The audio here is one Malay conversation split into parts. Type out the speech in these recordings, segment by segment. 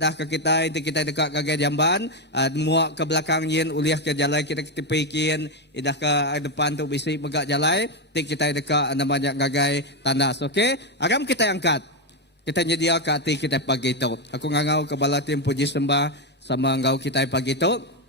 dah ke kita dekat ke jamban muak ke belakang yen uliah ke jalan kita tepikin dah ke depan tu bisi megak jalan kita dekat namanya gagai tandas okey agam kita angkat kita nyedia ke hati kita pagi tu aku ngangau ke bala tim puji sembah sama ngau kita pagi tu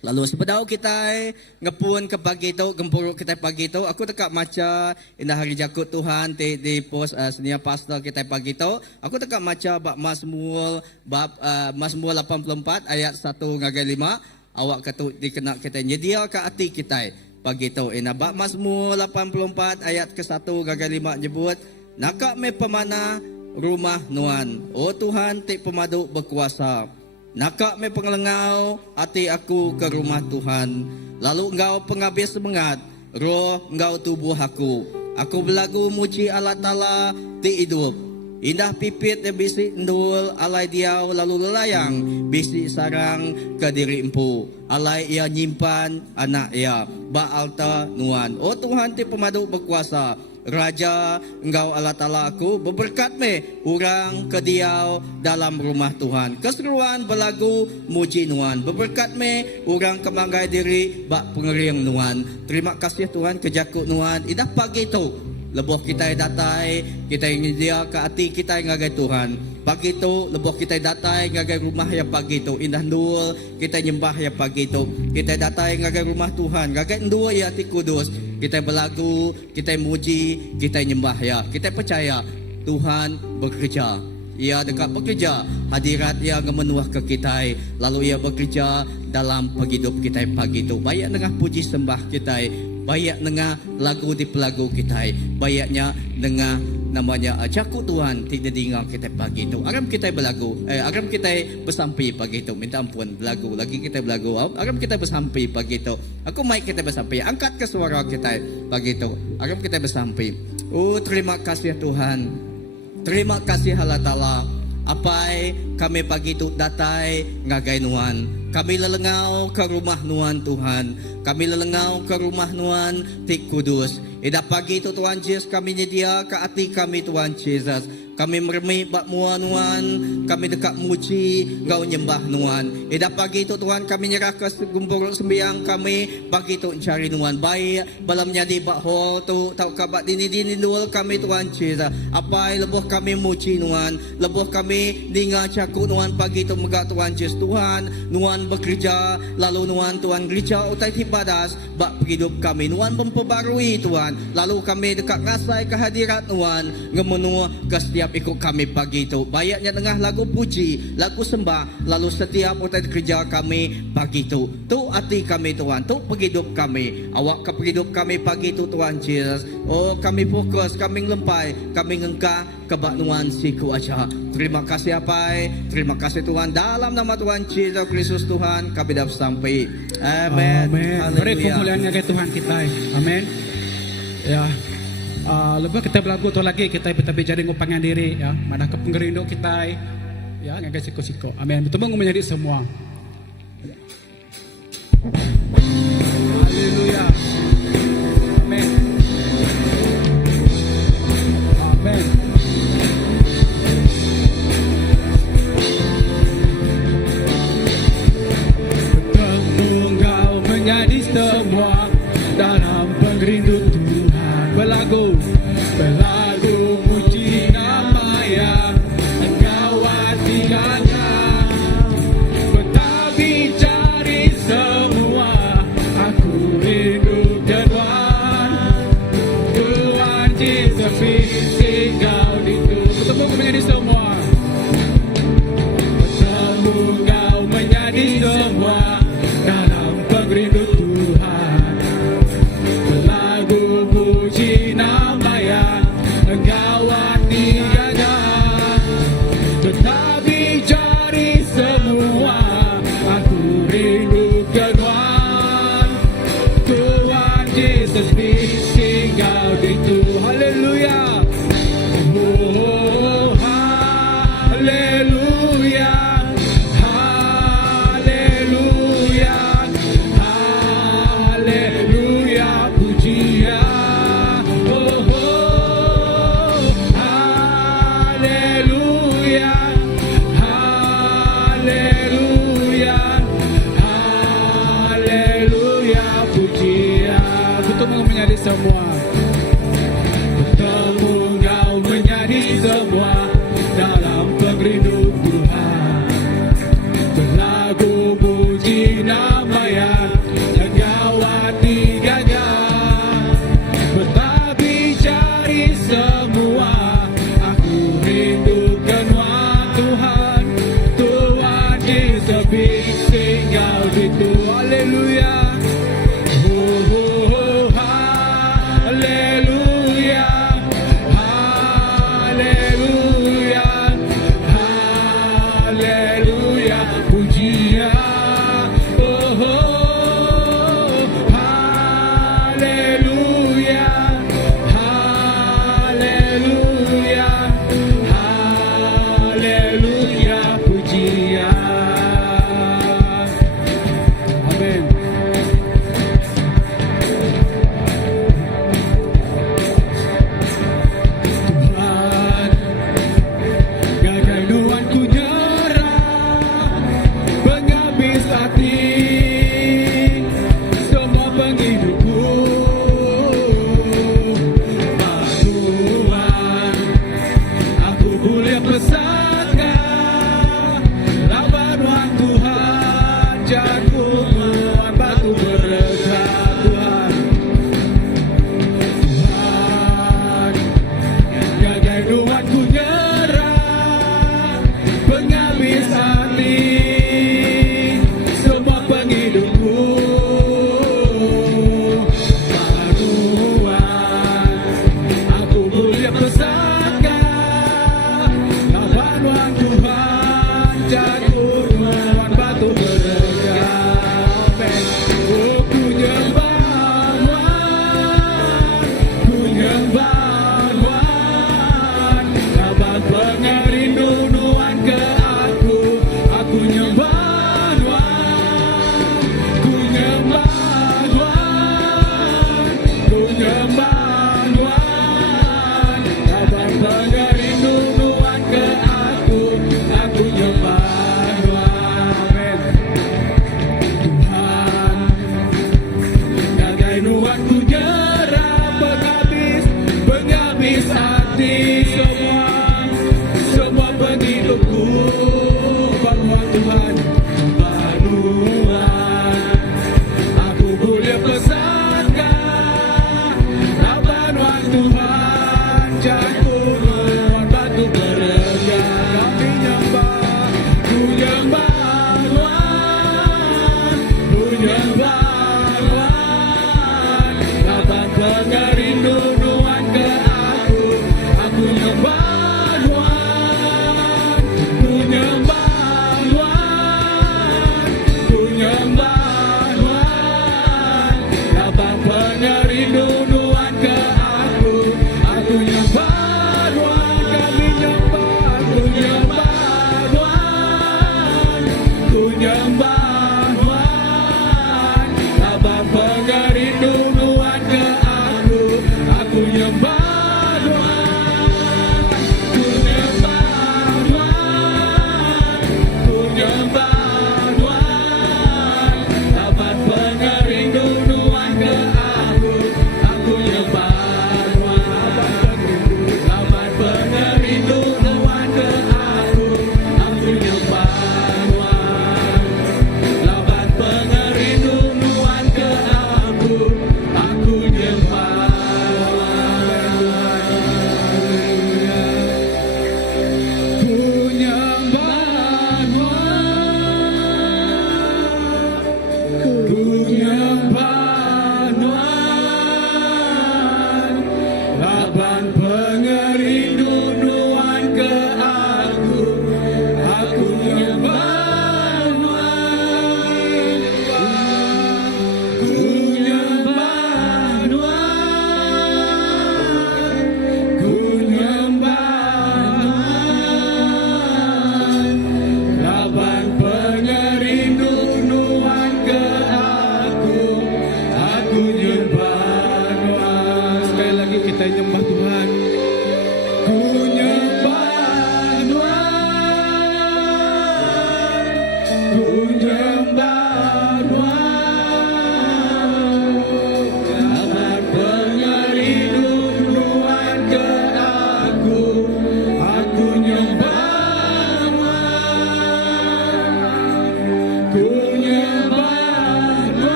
lalu sepedau kita ngepun ke pagi tu gempuruk kita pagi tu aku dekat maca indah hari jakut Tuhan di pos senia pastor kita pagi tu aku dekat maca bab Mazmur 84 ayat 1 ngagai 5 awak kata dikena kita nyedia ke hati kita pagi tu bab Mazmur 84 ayat ke 1 ngagai 5 nyebut nakak me pemana rumah nuan oh Tuhan ti pemadu berkuasa nakak me pengelengau hati aku ke rumah Tuhan. Lalu engkau penghabis semangat, roh engkau tubuh aku. Aku berlagu muji Allah Ta'ala ti hidup. Indah pipit dan bisi endul, alai diau lalu lelayang, bisi sarang ke diri empu. Alai ia nyimpan anak ia, ba'alta nuan. Oh Tuhan ti pemadu berkuasa. Raja engkau Allah Ta'ala aku berberkat me orang kediau dalam rumah Tuhan keseruan berlagu muji nuan berberkat me orang kemanggai diri bak pengering nuan terima kasih Tuhan kejakut nuan idah pagi tu leboh kita datai kita ingin dia ke hati kita ngagai Tuhan pagi tu leboh kita datai ngagai rumah ya pagi tu indah ndul kita nyembah ya pagi tu kita datai ngagai rumah Tuhan ngagai ndul ya hati kudus kita berlagu, kita muji, kita nyembah ya. Kita percaya Tuhan bekerja. Ia dekat bekerja. Hadirat ia memenuh ke kita. Lalu ia bekerja dalam hidup kita pagi itu. Banyak dengar puji sembah kita. Banyak dengar lagu di pelagu kita. Banyaknya dengar namanya jakut Tuhan tidak diingat kita pagi itu. Agam kita berlagu, agam kita bersampai pagi itu. Minta ampun berlagu, lagi kita berlagu. Agam kita bersampai pagi itu. Aku mic kita bersampai. Angkat ke suara kita pagi itu. Agam kita bersampai. Oh terima kasih Tuhan. Terima kasih Allah Ta'ala. Apai kami pagi itu datai ngagai nuan. Kami lelengau ke rumah nuan Tuhan. Kami lelengau ke rumah nuan Tik Kudus. Ida pagi itu Tuhan Yesus kami nyedia ke hati kami Tuhan Yesus. Kami meremih bak mua nuan. Kami dekat muji engkau nyembah nuan. Ida pagi itu Tuhan kami nyerah ke gumpur sembiang kami. Pagi itu cari nuan. Baik balam nyadi bak hol tu. Tau kabat dini dual kami Tuhan Yesus. Apai lebuh kami muji nuan. Lebuh kami dengar cakuk nuan pagi itu megak Tuhan Yesus. Tuhan nuan bekerja. Lalu nuan Tuhan gereja utai ibadas. Bak hidup kami. Nuan memperbarui Tuhan. Lalu kami dekat ngasai kehadirat nuan. Ngemenua ke setiap ikut kami pagi itu. Banyaknya tengah lagu puji, lagu sembah. Lalu setiap utai kerja kami pagi itu. Tu hati kami Tuhan. Tu hidup kami. Awak ke hidup kami pagi itu Tuhan Yesus. Oh kami fokus, kami lempai. Kami ngengkah kebak nuan siku aja. Terima kasih apai. Terima kasih Tuhan. Dalam nama Tuhan Yesus Kristus Tuhan kami dapat sampai. Amin. Beri kemuliaan ke Tuhan kita. Amin. Ya, lepas kita berlagu tu lagi kita jadi ngupangan diri ya, mana ke pengerinduk kita ya, ngagai siko-siko. Amin. Betul bang menjadi semua. Haleluya. Amin. Amin. Bertemu engkau menjadi semua dalam pengerinduk berlagu puji nama yang engkau artikan betapi cari semua aku rindu Tuhan Yesus visi kau itu bertemu menjadi semua bertemu kau menjadi semua dalam pengerindu Tuhan berlagu puji nama yang engkau artikan tetapi cari semua aku rindu Tuhan Yesus visi kau itu haleluya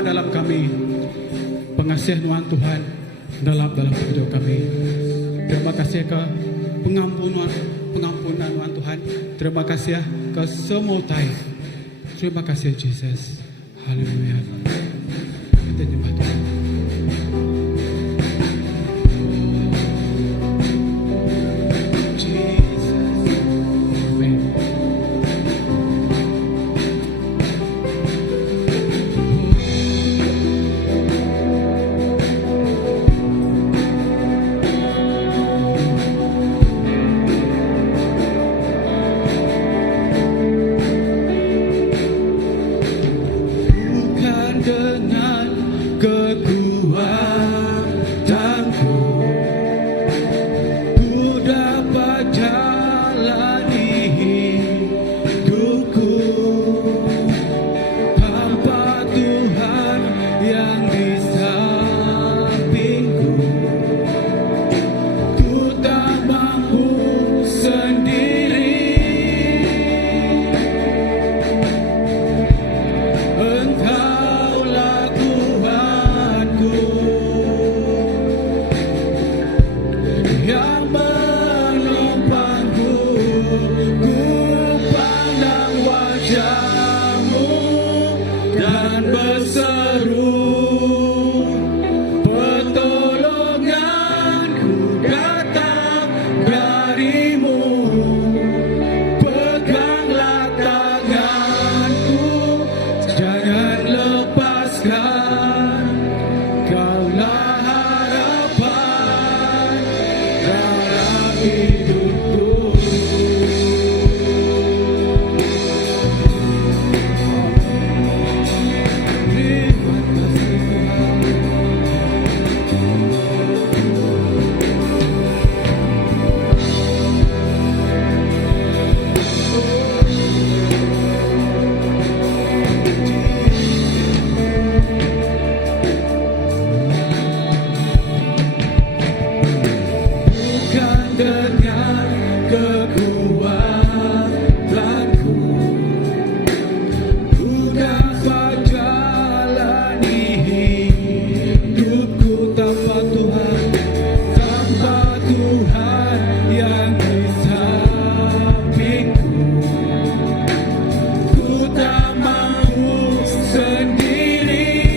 Tuhan dalam kami, pengasihan Tuhan dalam hidup kami. Terima kasih ke pengampunan Tuhan. Terima kasih ke semua tai. Terima kasih Yesus. Haleluya. Kita nyembah Tuhan. Dengan kekuatanku ku dapat jalani hidupku tanpa Tuhan yang di sampingku. Ku tak mampu sendiri. Yang menopangku, ku pandang wajah-Mu dan berseru, pertolonganku datang dari-Mu. Peganglah tanganku, jangan lepaskan, Kaulah hidupku. Dengan kekuatanku ku dapat jalani hidupku tanpa Tuhan yang di sampingku. Ku tak mampu sendiri.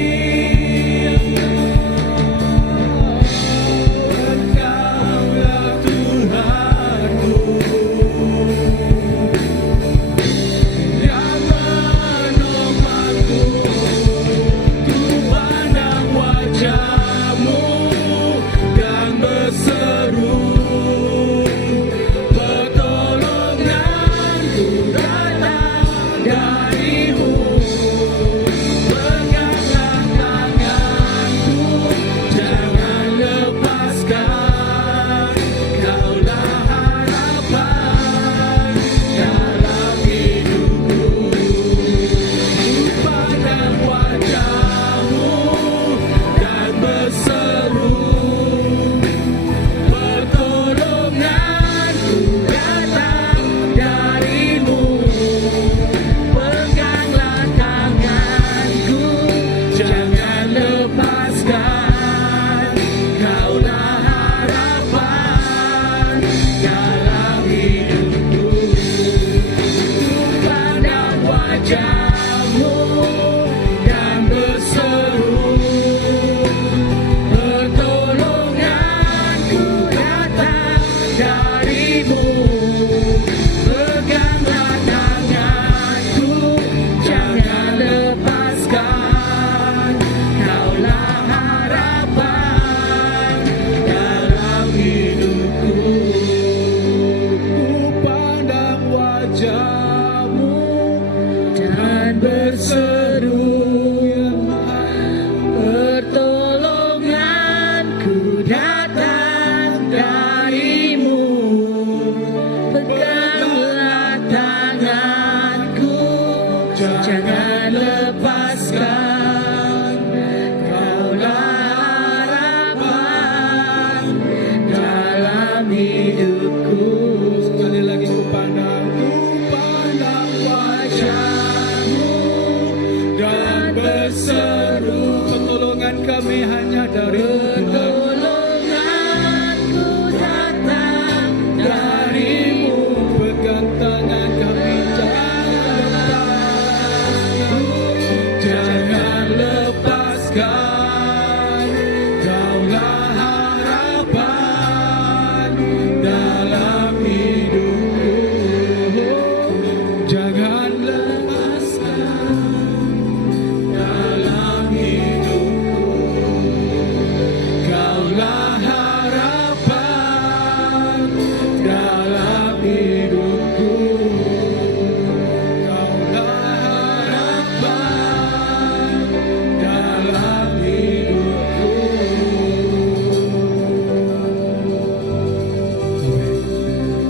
Pertolonganku datang dari-Mu.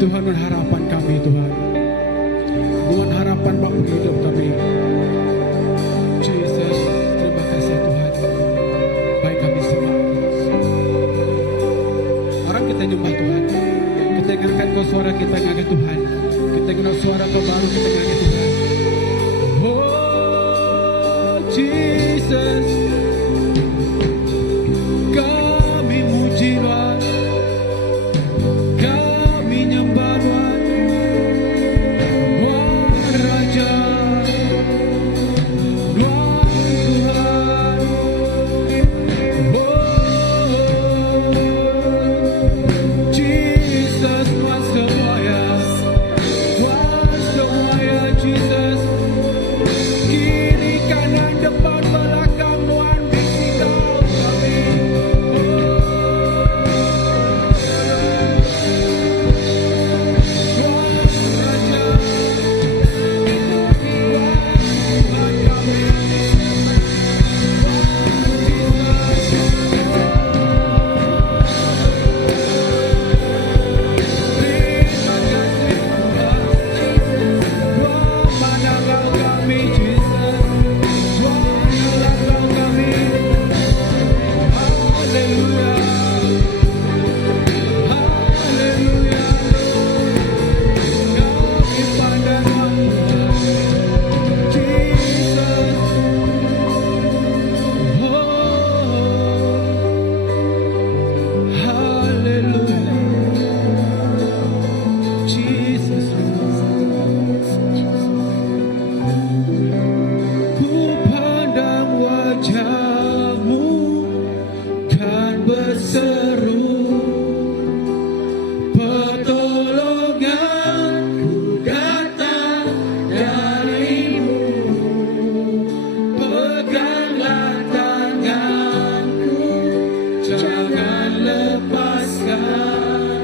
Tuhan dengan harapan kami Tuhan, dengan harapan Bapa hidup kami. Jesus, terima kasih Tuhan. Baik kami semua. Orang kita nyembah Tuhan, kita dengarkan kau suara kita ngagak Tuhan, kita dengar suara kau baru kita ngagak Tuhan. Oh Jesus, kami muji Tuhan, kami nyembah Tuhan, Tuhan Raja, Tuhan Tuhan. Oh Jesus, Tuhan semuanya, Tuhan semuanya Jesus. Kiri kanan depan belakang Tuhan bisi kau kami. Tuhan Raja, Tuhan kami. Terima kasih Tuhan. Tuhan mana kau kami Jesus. Tuhan kau kami. Haleluya. Haleluya. Kami pandang Jesus. Haleluya. Jesus. Ku pandang wajah-Mu dan berseru, pertolonganku datang dari-Mu. Peganglah tanganku, jangan lepaskan.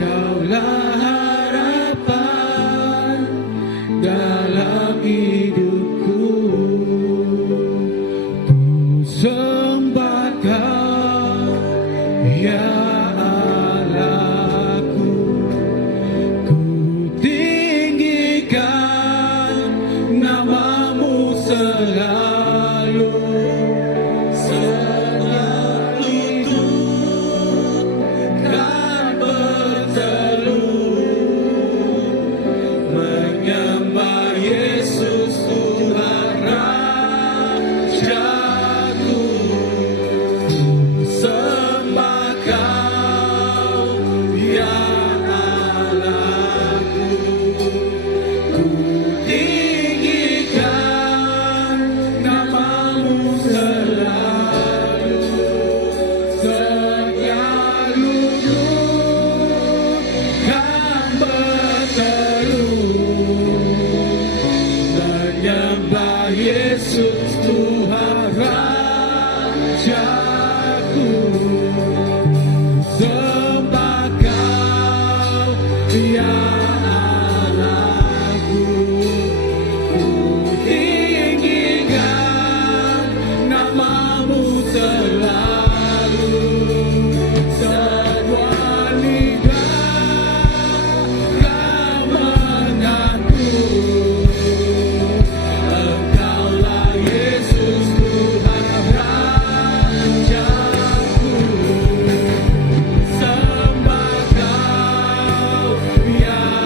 Kaulah harapan dalam hidupku. Ku sembah Kau, ya Allahku. Ku tinggikan nama-Mu selalu. Selalu lutut kan berteluh, menyembah Yesus Tuhan Rajaku. Sembah Kau, ya Allahku. Ku tinggikan nama-Mu selalu. Setia lutut kan berteluh, menyembah Yesus Tuhan Rajaku. Sembah Kau, ya Allahku. Ku tinggikan nama-Mu selalu. Semua lidah kau mengaku, Engkaulah Yesus Tuhan Rajaku. Sembah Kau, ya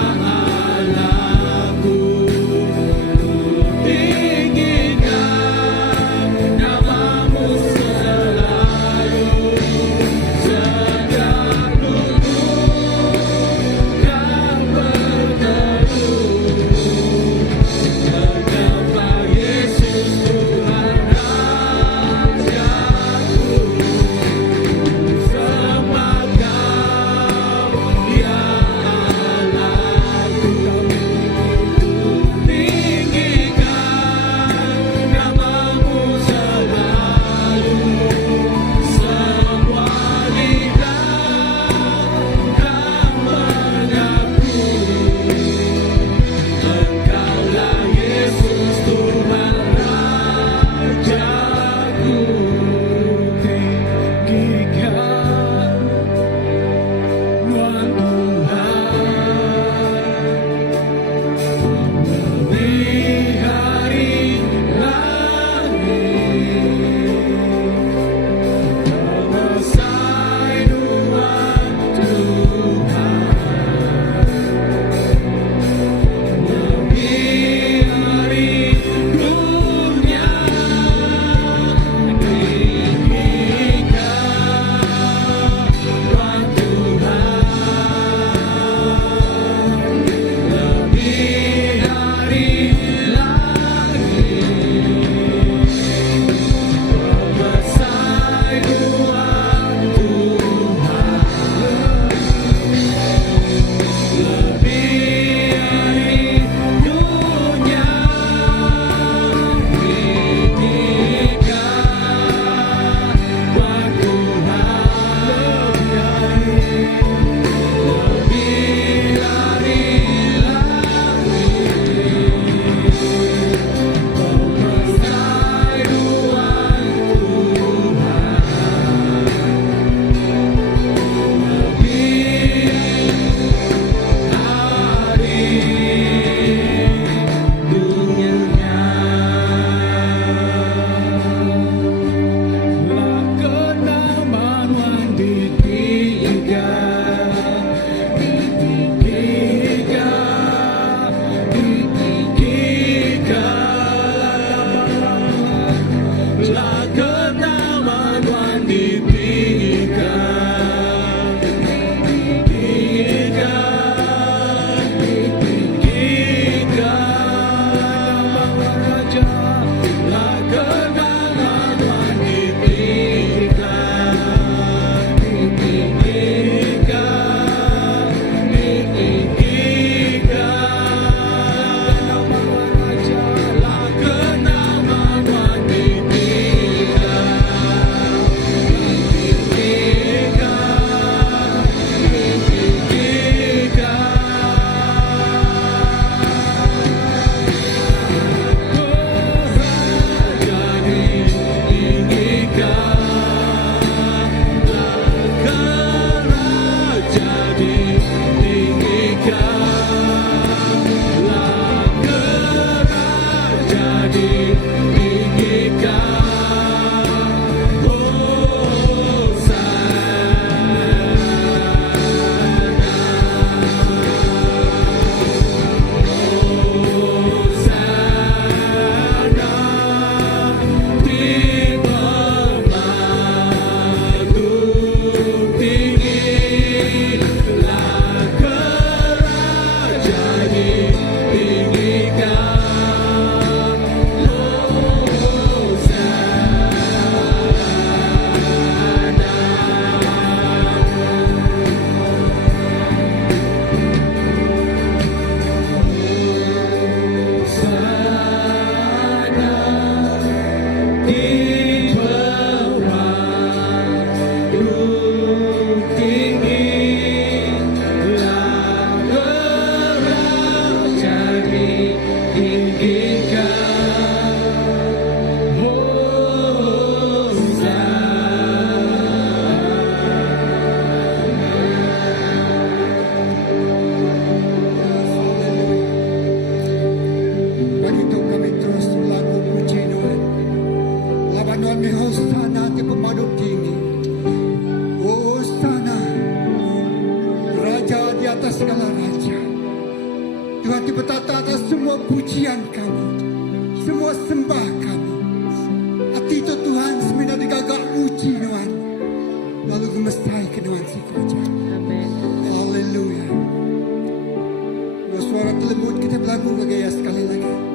atas segala raja. Tuhan di bertata atas semua pujian kami, semua sembah kami. Hati itu Tuhan sebenarnya digagak puji Tuhan. Lalu gemestai ke Tuhan si kerja. Haleluya. Dua suara lembut kita berlagu gaya sekali lagi.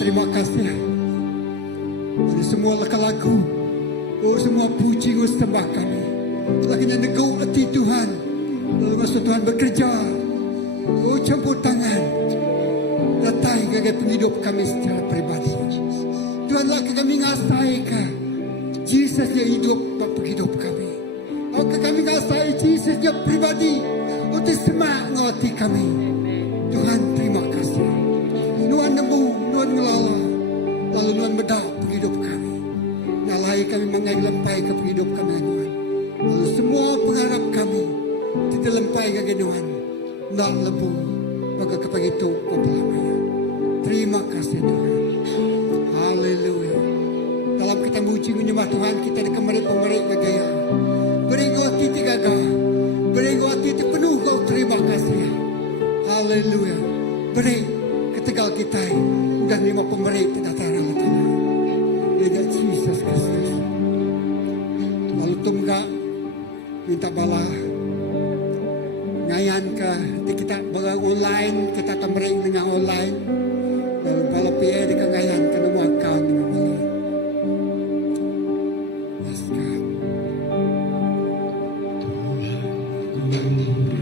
Terima kasih dari semua lagu, semua puji, sembah kami. Laginya negau hati Tuhan, lalu masa Tuhan bekerja, campur tangan, datai gagai penghidup kami secara pribadi. Tuhanlah kami ngasai ka, Jesus dia hidup penghidup kami. Kami ngasai Jesus dia pribadi, untuk semak ngati kami. Tuhan terima kasih. Nuan nemu, nuan ngelala, lalu nuan bedah penghidup kami. Nalai kami mengai lempai ke penghidup kami Tuhan. Lalu semua pengharap kami tidak lempai ke Tuhan. Nak lebu bagi kepagitu pepelamanya. Terima kasih Tuhan. Haleluya. Dalam kita muji menyembah Tuhan, kita dikemari pemeri gaya. Beri hati tiga gah, beri hati penuh kau terima kasih. Haleluya. Beri ketegal kita udah lima pemberi pendataran tanah. Dia Jesus Kristus. Lalu tunggak minta bala ngayan ke di kita baga online, kita tambering dengan online. Lalu bala PA di ngayan ke nomor account dengan bala. Yes God. Tuhan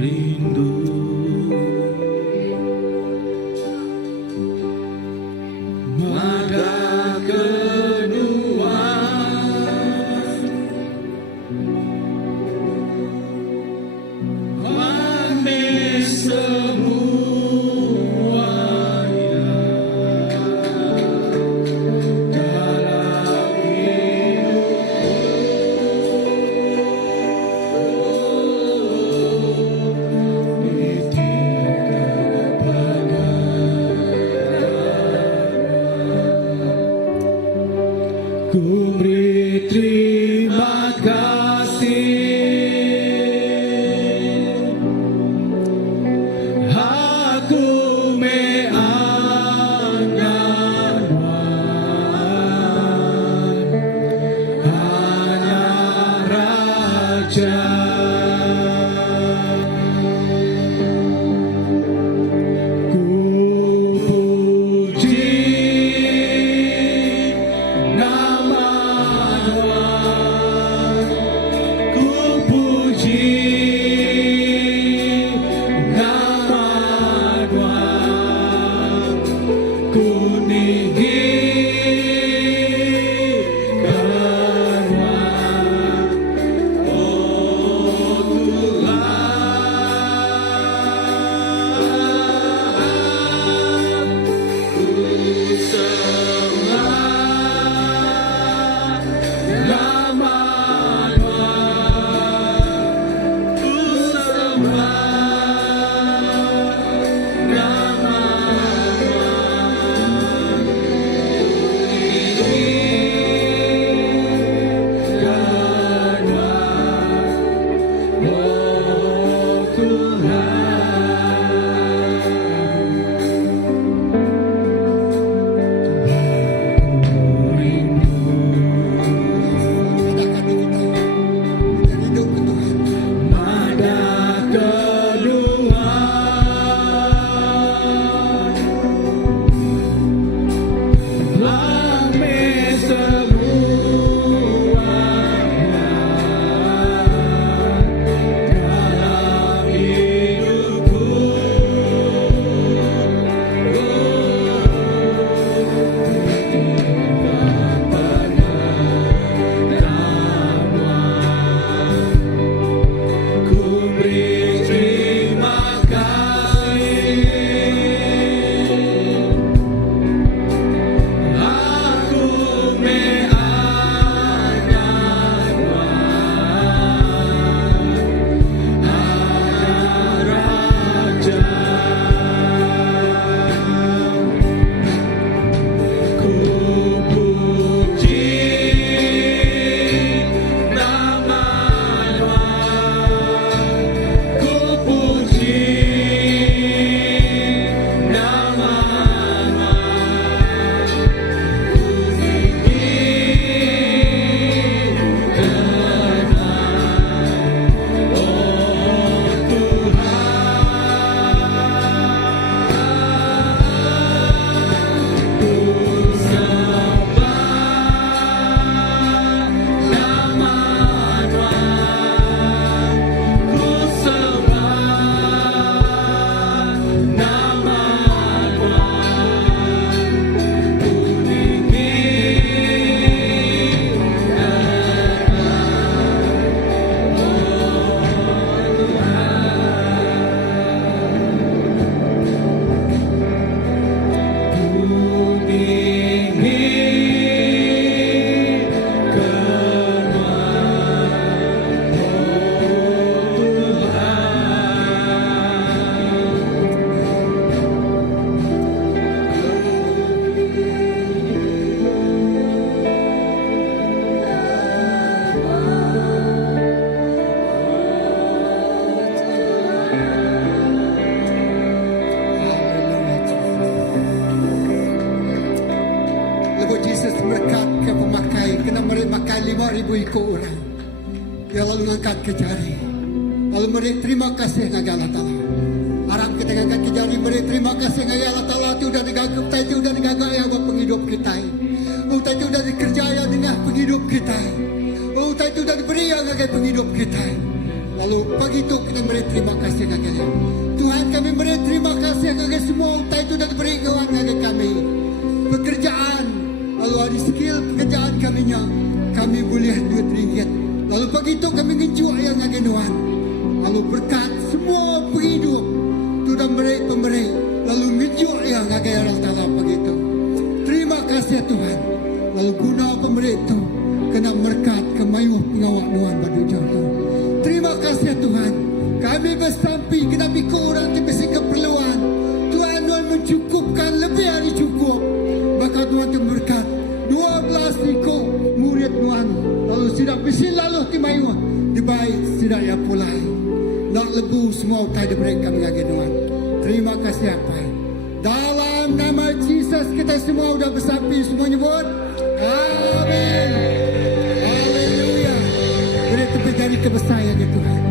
rindu ku beri terima kasih. Aku meanyam hanya Raja. Nama berkat ke pemakai, kena mereka makai 5,000 ikut orang. Dia lalu mengangkat ke jari. Lalu mereka terima kasih dengan Allah Ta'ala. Harap kita angkat ke jari mereka terima kasih dengan Allah Ta'ala. Itu sudah digagap, itu sudah digagap yang penghidup kita. Itu sudah dikerjaya dengan penghidup kita. Itu sudah diberi yang penghidup kita. Lalu pagi itu kita beri terima kasih kepada Tuhan. Kami beri terima kasih kepada semua itu sudah diberi kepada kami. Pekerjaan, lalu ada skill pekerjaan kami boleh RM2. Lalu pagi itu kami ngejuk yang kepada Tuhan. Lalu berkat semua penghidup itu sudah pemberi. Lalu ngejuk yang kepada Allah Ta'ala pagi itu. Terima kasih Tuhan. Lalu guna pemberi itu kena berkat kemayuh pengawak Tuhan pada jatuh. Terima kasih Tuhan. Kami bersampi kena pikul orang di besi keperluan. Tuhan mencukupkan lebih dari cukup. Maka Tuhan berkat 12 ikut murid Tuhan. Lalu sidak besi lalu timayuh. Dibaik sidak ya pulai. Nak lebu semua utai diberi kami lagi Tuhan. Terima kasih apa. Dalam nama Yesus kita semua sudah bersampi. Semua nyebut. Amin. Haleluya. Beri tepi jari kebesaran ya Tuhan.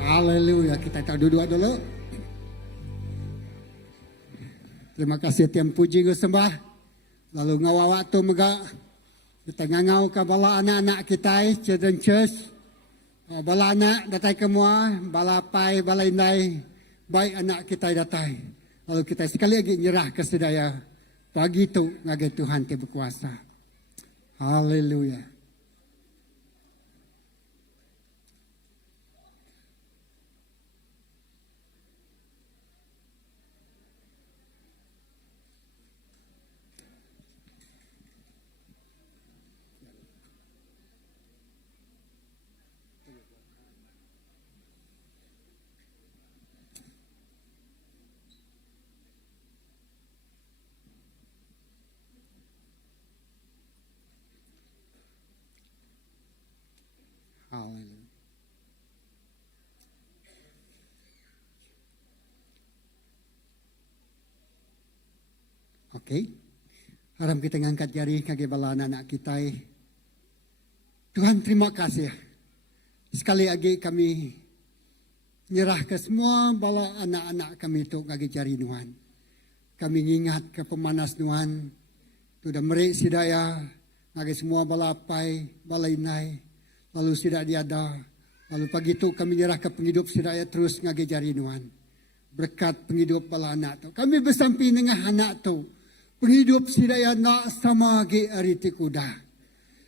Haleluya. Kita tak duduk dulu. Terima kasih tiang puji gue sembah. Lalu ngawa waktu megak. Kita ngangau ke bala anak-anak kita. Children Church. Bala anak datai kemua. Bala pai, bala indai. Baik anak kita datai. Lalu kita sekali lagi nyerah ke sedaya. Pagi itu ngagai Tuhan yang berkuasa. Haleluya. Haleluya. Oke. Harap kita ngangkat jari kaki bala anak-anak kita. Tuhan terima kasih. Sekali lagi kami nyerah ke semua bala anak-anak kami itu kaki jari Tuhan. Kami ingat ke pemanas Tuhan. Sudah merik sidaya. Kaki semua bala apai, bala inai. Lalu tidak diada. Lalu pagi itu kami nyerah ke penghidup sidaya terus ngage jari Tuhan. Berkat penghidup bala anak tu. Kami bersampi dengan anak tu. Penghidup sidaya nak sama ge ariti kuda.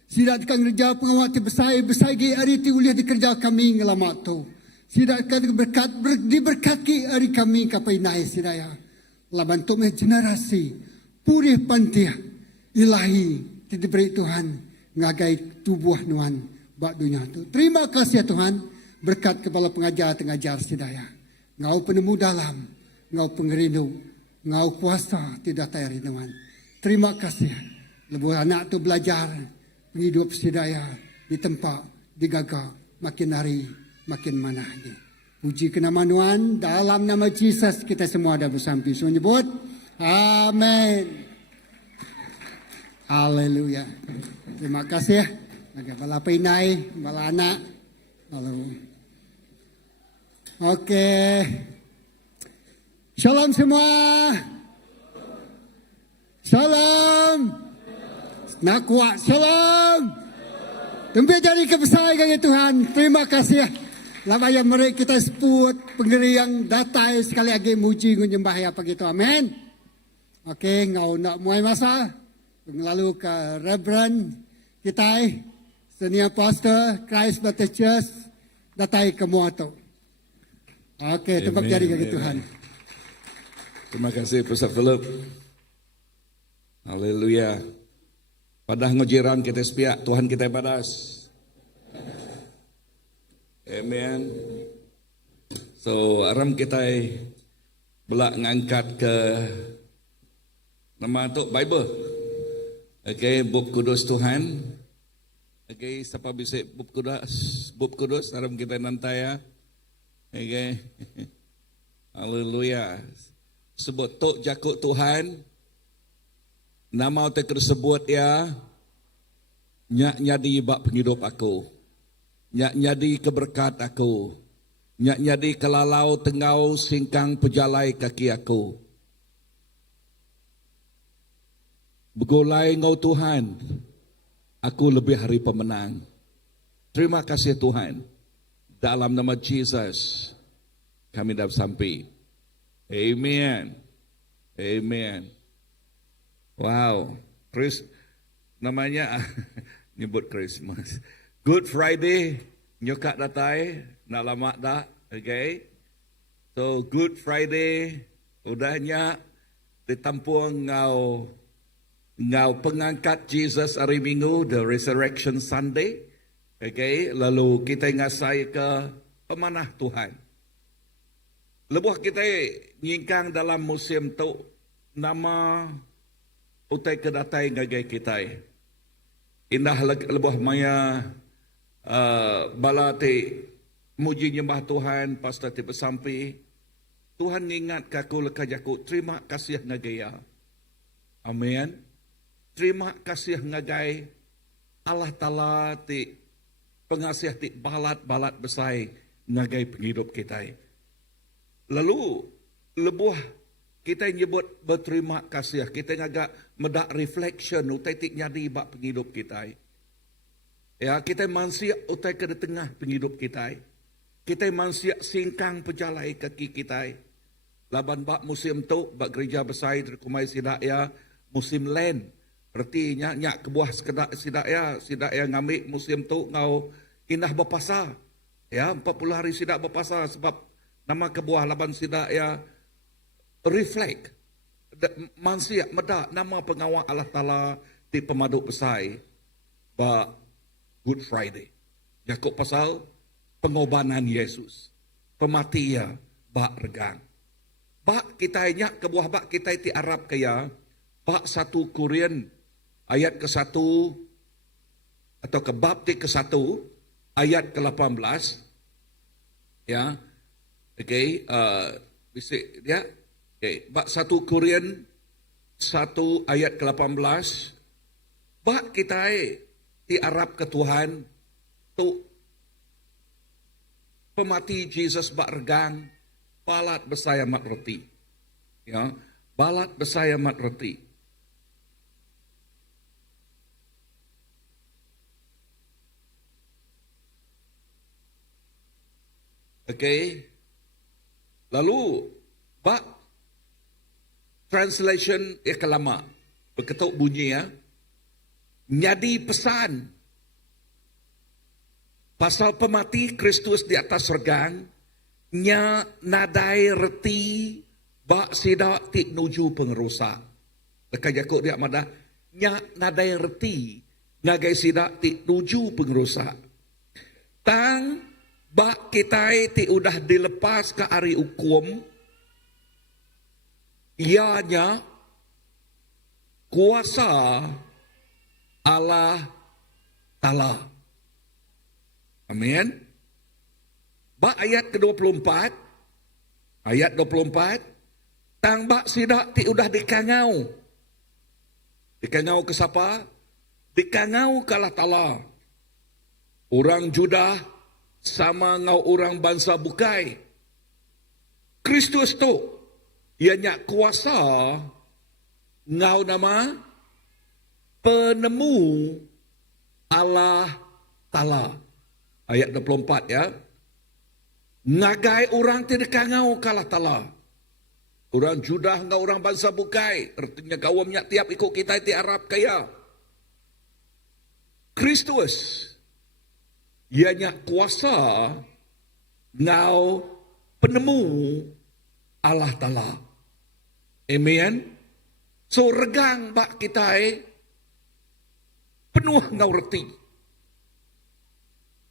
Sidak kan kerja pengawat besar ge ariti ulih dikerja kami ngelamat tu. Sidak kan berkat diberkati ari kami kapai naik sidaya. Laban tu generasi purih pantia ilahi diberi Tuhan ngagai tubuh Tuhan. Bak dunia tu. Terima kasih ya Tuhan. Berkat kepala pengajar sidaya. Ngau penemu dalam. Ngau pengerindu. Ngau kuasa tidak tayari Tuhan. Terima kasih. Lebuh anak tu belajar. Penghidup sidaya. Di tempat. Digagal. Makin hari. Makin mana lagi. Puji ke nama Tuhan. Dalam nama Yesus kita semua ada bersampi. Semua nyebut. Amin. Haleluya. Terima kasih ya. Agak bala pinay, bala anak. Lalu. Oke. Shalom semua. Shalom. Nakwa. Shalom. Tempat jadi kebesaran kami Tuhan. Terima kasih. Lama yang mereka kita sebut. Penggeri yang datai sekali lagi muji menyembah ya begitu. Amin. Oke. Ngau nak mulai masa. Lalu ke Reverend kita. Senior Pastor, Christ Baptist Church, datai ke Muato. Oke, tempat jadi kaki Tuhan. Terima kasih Pastor Philip. Haleluya. Padah ngojiran kita sepiak, Tuhan kita padas. Amen. So, aram kita belak ngangkat ke nama tu Bible. Okay, Buk Kudus Tuhan. Okay, siapa bisa bub kudus, aram kita nantaya. Okay. Haleluya. sebut tok jakut Tuhan, nama te tersebut ya, nyak nyadi bak penghidup aku, nyak nyadi keberkat aku, nyak nyadi kelalau tengau singkang pejalai kaki aku. Begolai ngau Tuhan, aku lebih hari pemenang. Terima kasih Tuhan. Dalam nama Jesus, kami dah sampai. Amen. Amen. Wow. Chris, namanya nyebut Christmas. Good Friday, nyokak datai, nak lama dah, okay? So Good Friday, udahnya ditampung ngau pengangkat Jesus hari Minggu, the Resurrection Sunday, okay? Lalu kita ngasai ke pemanah Tuhan. Lebuh kita nyingkang dalam musim tu nama utai kedatai ngagai kita. Indah lebuh maya bala te muji nyembah Tuhan pasta te bersampai. Tuhan ingat kaku lekajaku. Terima kasih ngagaya. Amin. Terima kasih ngagai Allah Ta'ala te pengasih te balat besai ngagai penghidup kita. Lalu lebuh kita nyebut berterima kasih, kita ngagak medak reflection utai tik nyadi bak penghidup kita. Ya, kita manusia utai ke tengah penghidup kita. Kita manusia singkang pejalai kaki kita. Laban bak musim tu bak gereja besar terkumai sidaya musim len. Artinya nyak kebuah sidaya ngambil musim tu ngau indah berpasar. Ya, 40 hari sidak berpasar sebab nama kebuah laban sidak ya reflect manusia medak nama pengawal Allah Ta'ala di pemaduk besar ba Good Friday. Yakub pasal pengobanan Yesus. Pematian bak regang. Bak kita inyak kebuah bak kita di Arab kaya bak 1 Korintus ayat ke-1 atau ke bab ke-1 ayat ke-18 ya. Okay, bisik dia. Okay, bab 1 Korintus 1 ayat ke-18. Bab kita di Arab ke Tuhan tu pemati Jesus bak regang balat besaya mat roti. Ya, balat besaya mat roti. Okay. Lalu, bak translation kelama, berketuk bunyi ya, nyadi pesan, pasal pemati Kristus di atas regang, nya nadai reti, bak sidak tik nuju pengerusak. Lekas jakuk dia madah, nya nadai reti, ngagai sidak tik nuju pengerusak. Tang, bak kita ti udah dilepas ke hari hukum, ianya kuasa Allah Ta'ala. Amin. Bak ayat ke-24, ayat 24, tang bak sidak ti udah dikangau. Dikangau ke siapa? Dikangau ke Allah Ta'ala. Orang Judah sama ngau orang bangsa bukai. Kristus tu ianya kuasa ngau nama penemu Allah Ta'ala. Ayat 24 ya. Ngagai orang tidak ngau kalah Ta'ala. Orang Judah ngau orang bangsa bukai. Artinya kawamnya tiap ikut kita di Arab kaya. Kristus ianya kuasa ngau penemu Allah Ta'ala. Amen. So regang bak kita penuh ngau reti.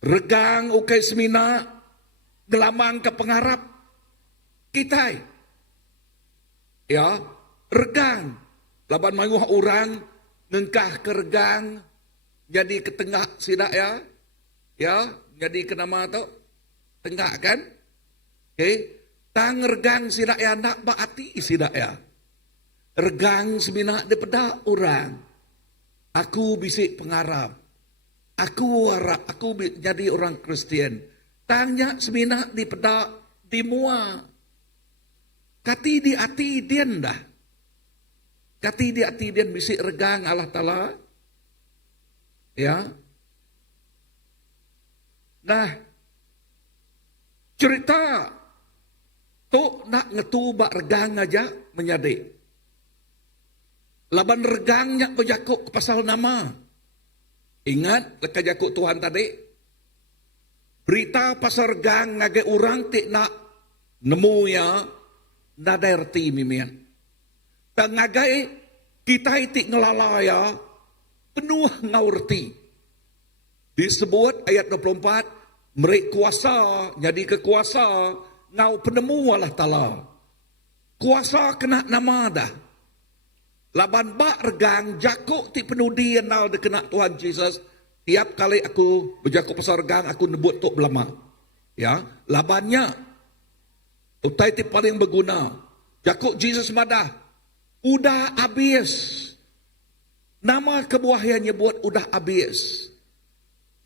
Regang ukai semina gelamang ke pengharap kita. Ya, regang. Laban mayuh orang ngengkah ke regang jadi ke tengah sidak ya. Ya, jadi kenama tu tengah kan? Okay. Tang regang sida ya nak baati sida ya. Regang semina daripada orang. Aku bisik pengarap. Aku harap aku jadi orang Kristian. Tanya semina daripada di mua. Kati di hati dian dah. Kati di hati dian bisik regang Allah Ta'ala. Ya. Nah. Cerita. Tu nak ngetubak regang aja menyadik. Laban regangnya berjakuk ke pasal nama. Ingat leka jakuk Tuhan tadi. Berita pasal regang ngagai orang tik nak nemu ya naderti mimian. Dan ngagai kita tik ngelala ya penuh ngaurti. Disebut ayat 24 mereka kuasa jadi kekuasa ngau penemu Allah Ta'ala. Kuasa kena nama dah. Laban bak regang, jakuk ti penudi nal de kena Tuhan Yesus. Tiap kali aku berjakuk pasal regang, aku nebut tok belama. Ya, labannya. Utai ti paling berguna. Jakuk Yesus madah. Udah habis. Nama kebuahannya buat udah habis.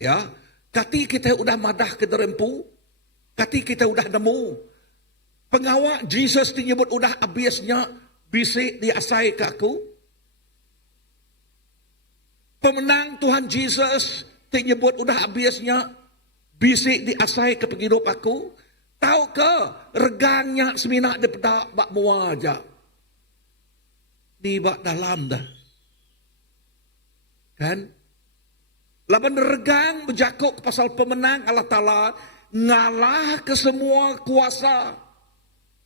Ya, kati kita udah madah ke derempu. Kati kita udah nemu. Pengawak Jesus menyebut udah habisnya bisik diasai ke aku. Pemenang Tuhan Jesus menyebut udah habisnya bisik diasai ke penghidup aku. Tahu ke regangnya semina daripada bak mua aja. Di bak dalam dah. Kan? Laban regang berjakuk pasal pemenang Allah Ta'ala. Ngalah ke semua kuasa.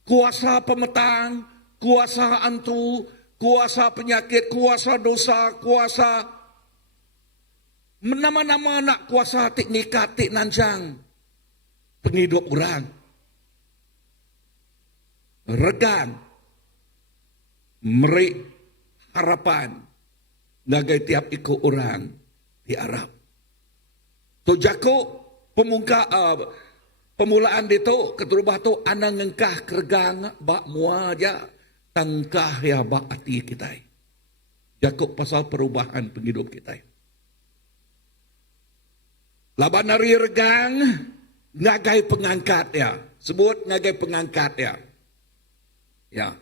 Kuasa pemetang, kuasa antu, kuasa penyakit, kuasa dosa, kuasa nama-nama nak kuasa tik nikat, tik nanjang. Penghidup orang. Regang. Merik harapan. Nagai tiap ikut orang di Arab. Tu jakuk pemulaan dia tu keterubah tu ana ngengkah kergang bak mua aja tangkah ya bak hati kita. Jakuk pasal perubahan penghidup kita. Laban hari regang ngagai pengangkat ya. Sebut ngagai pengangkat ya. Ya.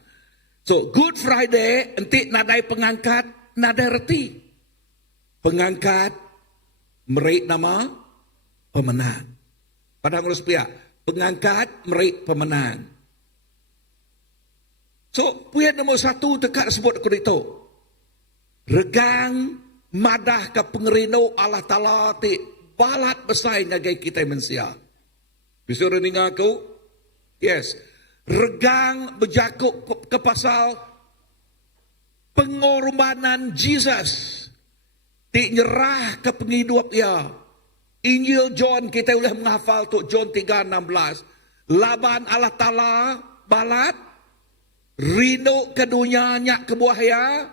So Good Friday enti nadai pengangkat nadai reti. Pengangkat merik nama pemenang. Pada ngurus pihak. Pengangkat merik pemenang. So, punya nombor 1 dekat sebut aku itu. Regang madah ke pengerino Allah Ta'ala ti balat besar ngagai kita manusia. Bisa reningah aku? Yes. Regang berjakuk ke pasal pengorbanan Jesus. Ti nyerah ke penghidup ya. Injil John kita boleh menghafal tu John 3:16. Laban Allah Ta'ala balat rino ke dunia nyak ke buaya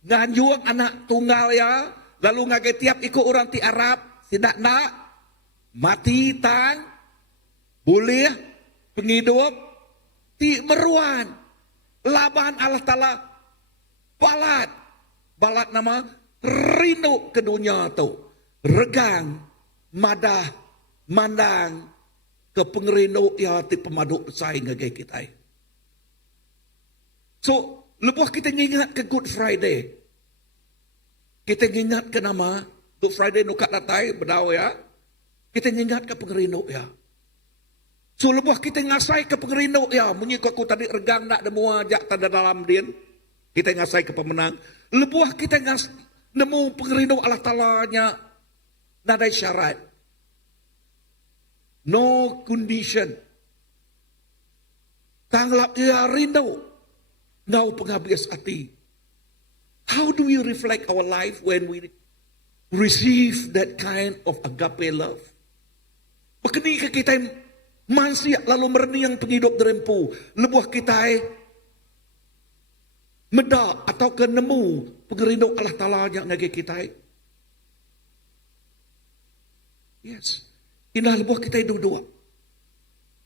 nganjuang anak tunggal ya lalu ngagai tiap ikut orang ti Arab tidak nak mati tang boleh penghidup ti meruan laban Allah Ta'ala balat nama rino ke dunia tu regang madah mandang ke pengerino ya ti pemadu saing ngagai kita. So, lepas kita ingat ke Good Friday. Kita ingat ke nama Good Friday nukat datai berdawa ya. Kita ingat ke pengerino ya. So, lepas kita ngasai ke pengerino ya. Menyikut aku tadi regang nak demua ajak tanda dalam din. Kita ngasai ke pemenang. Lepas kita nemu pengerino Allah Ta'ala-nya. Nadai syarat. No condition. Tanglap ia rindu. Ngau penghabis hati. How do we reflect our life when we receive that kind of agape love? Bagaimana kita manusia lalu mereniang penghidup derempu. Lebuah kita meda atau kenemu pengerinduk Allah Ta'ala yang ngagai kita. Yes. Indah lebuah kita dua-dua.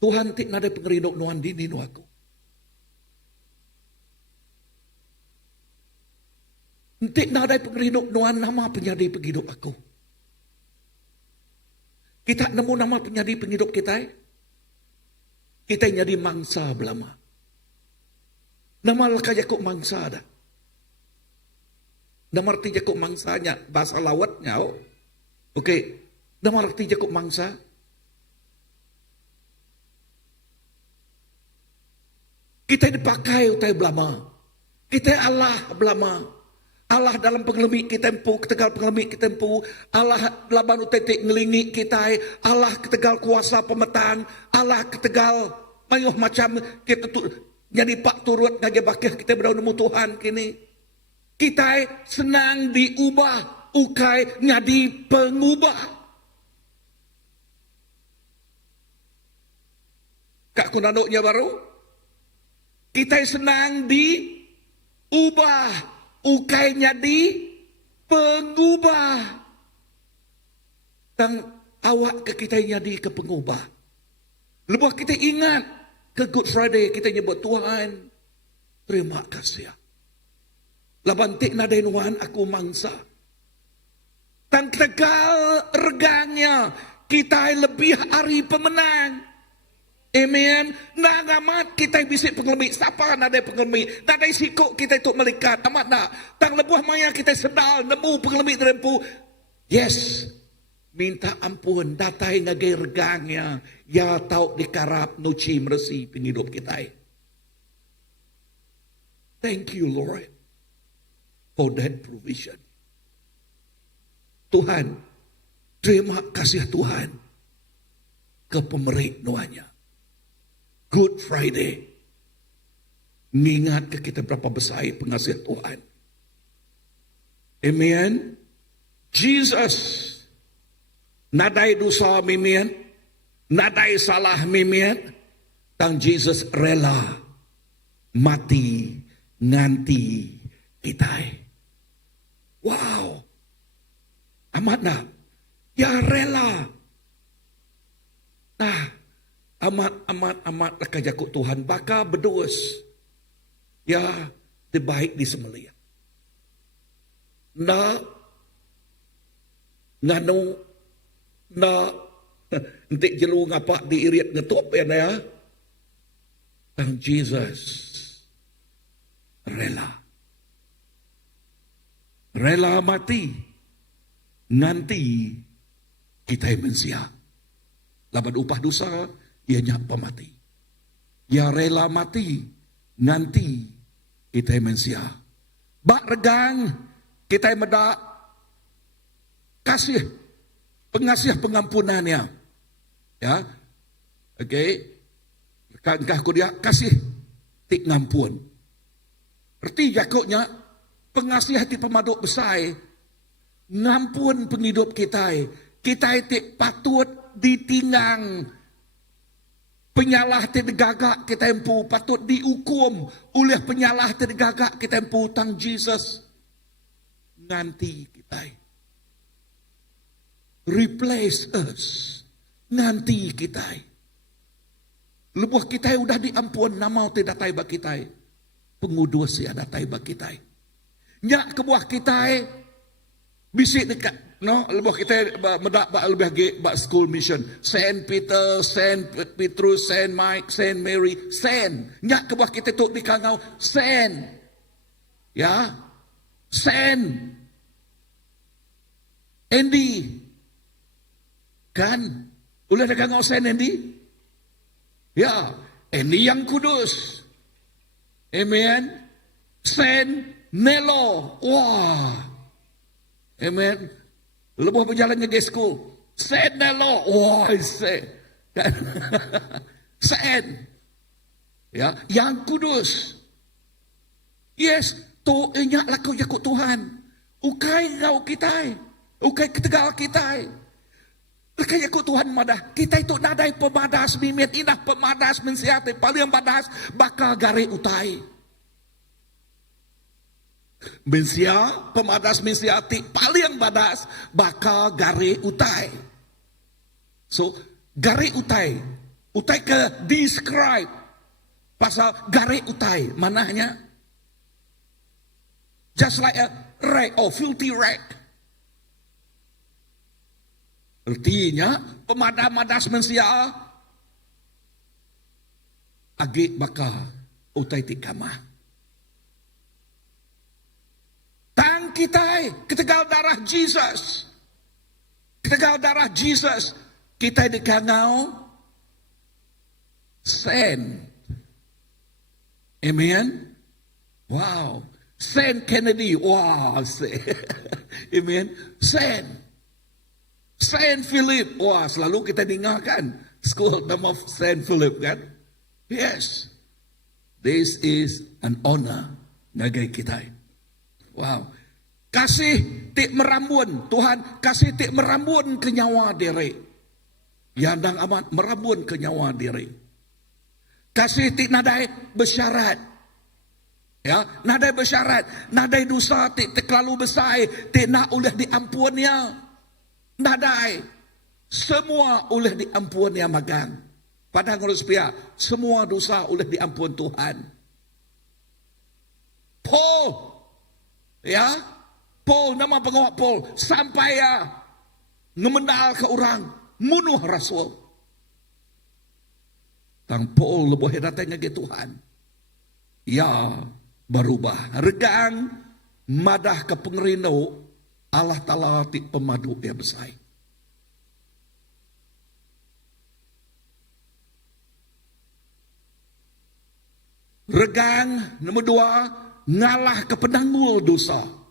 Tuhan ti nadai pengerino nuan dini nu aku. Ti nadai pengerino nuan nama penyadi penghidup aku. Kita nemu nama penyadi penghidup kita. Kita jadi mangsa belama. Nama lekaya kok mangsa dah. Nama arti jakuk mangsanya bahasa lawatnya. Oh. Okey. Nama arti jakuk mangsa. Kita dipakai utai belama. Kita Allah belama. Allah dalam pengelemi kita empu, ketegal pengelemi kita empu. Allah laban utai tik ngelingi kita. Allah ketegal kuasa pemetaan. Allah ketegal mayuh macam kita tu jadi pak turut ngage bakih kita berdaun nemu Tuhan kini. Kita senang diubah, ukai ngadi pengubah. Kak kunanoknya baru. Kita senang diubah, ukainya di pengubah. Dan awak ke kita jadi ke pengubah. Lepas kita ingat ke Good Friday kita nyebut Tuhan, terima kasih. Labantik nadai nuan aku mangsa. Dan tegal regangnya kita lebih hari pemenang. Amen. Nah amat kita bisa pengelmi. Siapa nadai pengelmi? Nadai sikuk kita itu melikat. Amat nak. Tang lebuh maya kita sedal. Nemu pengelmi terempu. Yes. Minta ampun. Datai ngagai regangnya. Ya tau dikarap nuci meresi penghidup kita. Thank you Lord. For that provision. Tuhan. Terima kasih Tuhan. Ke pemerik nuanya. Good Friday. Mengingat ke kita berapa besar pengasihan Tuhan. Amen. Jesus. Nadai dosa mimian. Nadai salah mimian. Dan Jesus rela. Mati. Nganti kita. Wow. Amat nak. Ya rela. Nah. Amat kajakut Tuhan. Baka berdoa. Ya, terbaik di semelia. Ngano, nanti jelu ngapak diirit ngetup ya. Dan Jesus rela. Rela mati. Nanti kita mensia. Laban upah dosa. Ianya pemati. Ya rela mati. Nanti kita mensia. Bak regang. Kita medak. Kasih. Pengasih pengampunannya. Ya. Okey. Kangkah ku dia. Kasih. Tik ngampun. Erti jakutnya. Pengasih hati pemaduk besar. Ngampun penghidup kita. Kita tik patut ditinggang. Penyalah tergagak kita empu patut dihukum oleh penyalah tergagak kita empu tang Jesus. Nanti kita. Replace us. Nanti kita. Lebuh kita udah diampun nama tidak datai bagi kita. Pengudus ya datai bagi kita. Nyak kebuah kita bisik dekat. No, lebuh kita medak lebih lagi bak school mission. Saint Peter, Saint Petrus, Saint Mike, Saint Mary, Saint. Nyak kebuah kita tu di kangau Saint. Ya. Saint. Andy. Kan? Ulah ada kangau Saint Andy? Ya. Andy yang kudus. Amen. Saint Nelo. Wah. Amen. Lebuh berjalannya di school. Sen nelo. Wah, sen. Sen. Ya, yang kudus. Yes, to ingat laku jakut Tuhan. Ukai ngau kita. Ukai ketegal kita. Ukai jakut Tuhan madah. Kita itu nadai pemadas mimit indah pemadas mensiate paling padas bakal gari utai. Mensia, pemadas mensiati paling badas bakal gari utai. So, gari utai Utai ke describe pasal garik utai mananya. Just like a rag or filthy rag. Artinya pemadas-madas mensia agik baka utai tikama. Tang kita ketegal darah Jesus. Ketegal darah Jesus kita dikangau sen. Amen. Wow. Sen Kennedy. Wow. Amen. Sen. Saint Philip. Wah, selalu kita dengarkan school name of Saint Philip kan? Yes. This is an honor ngagai kita. Wow. Kasih tik merambun. Tuhan kasih tik merambun ke nyawa diri. Yandang amat merambun ke nyawa diri. Kasih tik nadai bersyarat. Ya, nadai bersyarat. Nadai dosa tik terlalu besar. Tik nak oleh diampunnya. Nadai. Semua oleh diampunnya magang. Padang harus pihak. Semua dosa oleh diampun Tuhan. Paul. Ya. Paul, nama pengawal Paul, sampai ya ngemendal ke orang, munuh rasul. Tang Paul lebih datangnya ke Tuhan. Ya, berubah. Regang, madah ke pengerino, Allah Ta'ala ti pemadu ya besar. Regang, nomor 2, ngalah ke penanggul dosa.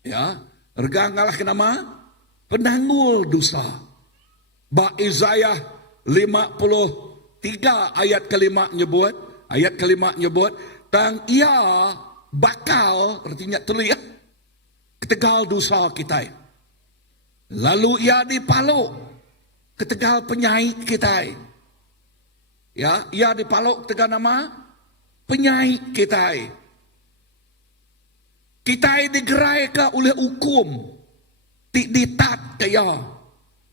Ya, regang ngalah ke nama penanggul dosa. Ba Isaiah 53 ayat kelima nyebut, tang ia bakal, artinya terlihat ketegal dosa kita. Lalu ia dipaluk ketegal penyait kita. Ya, ia dipaluk ketegal nama penyait kita. Kita digerai ke oleh hukum, tik ditat kaya,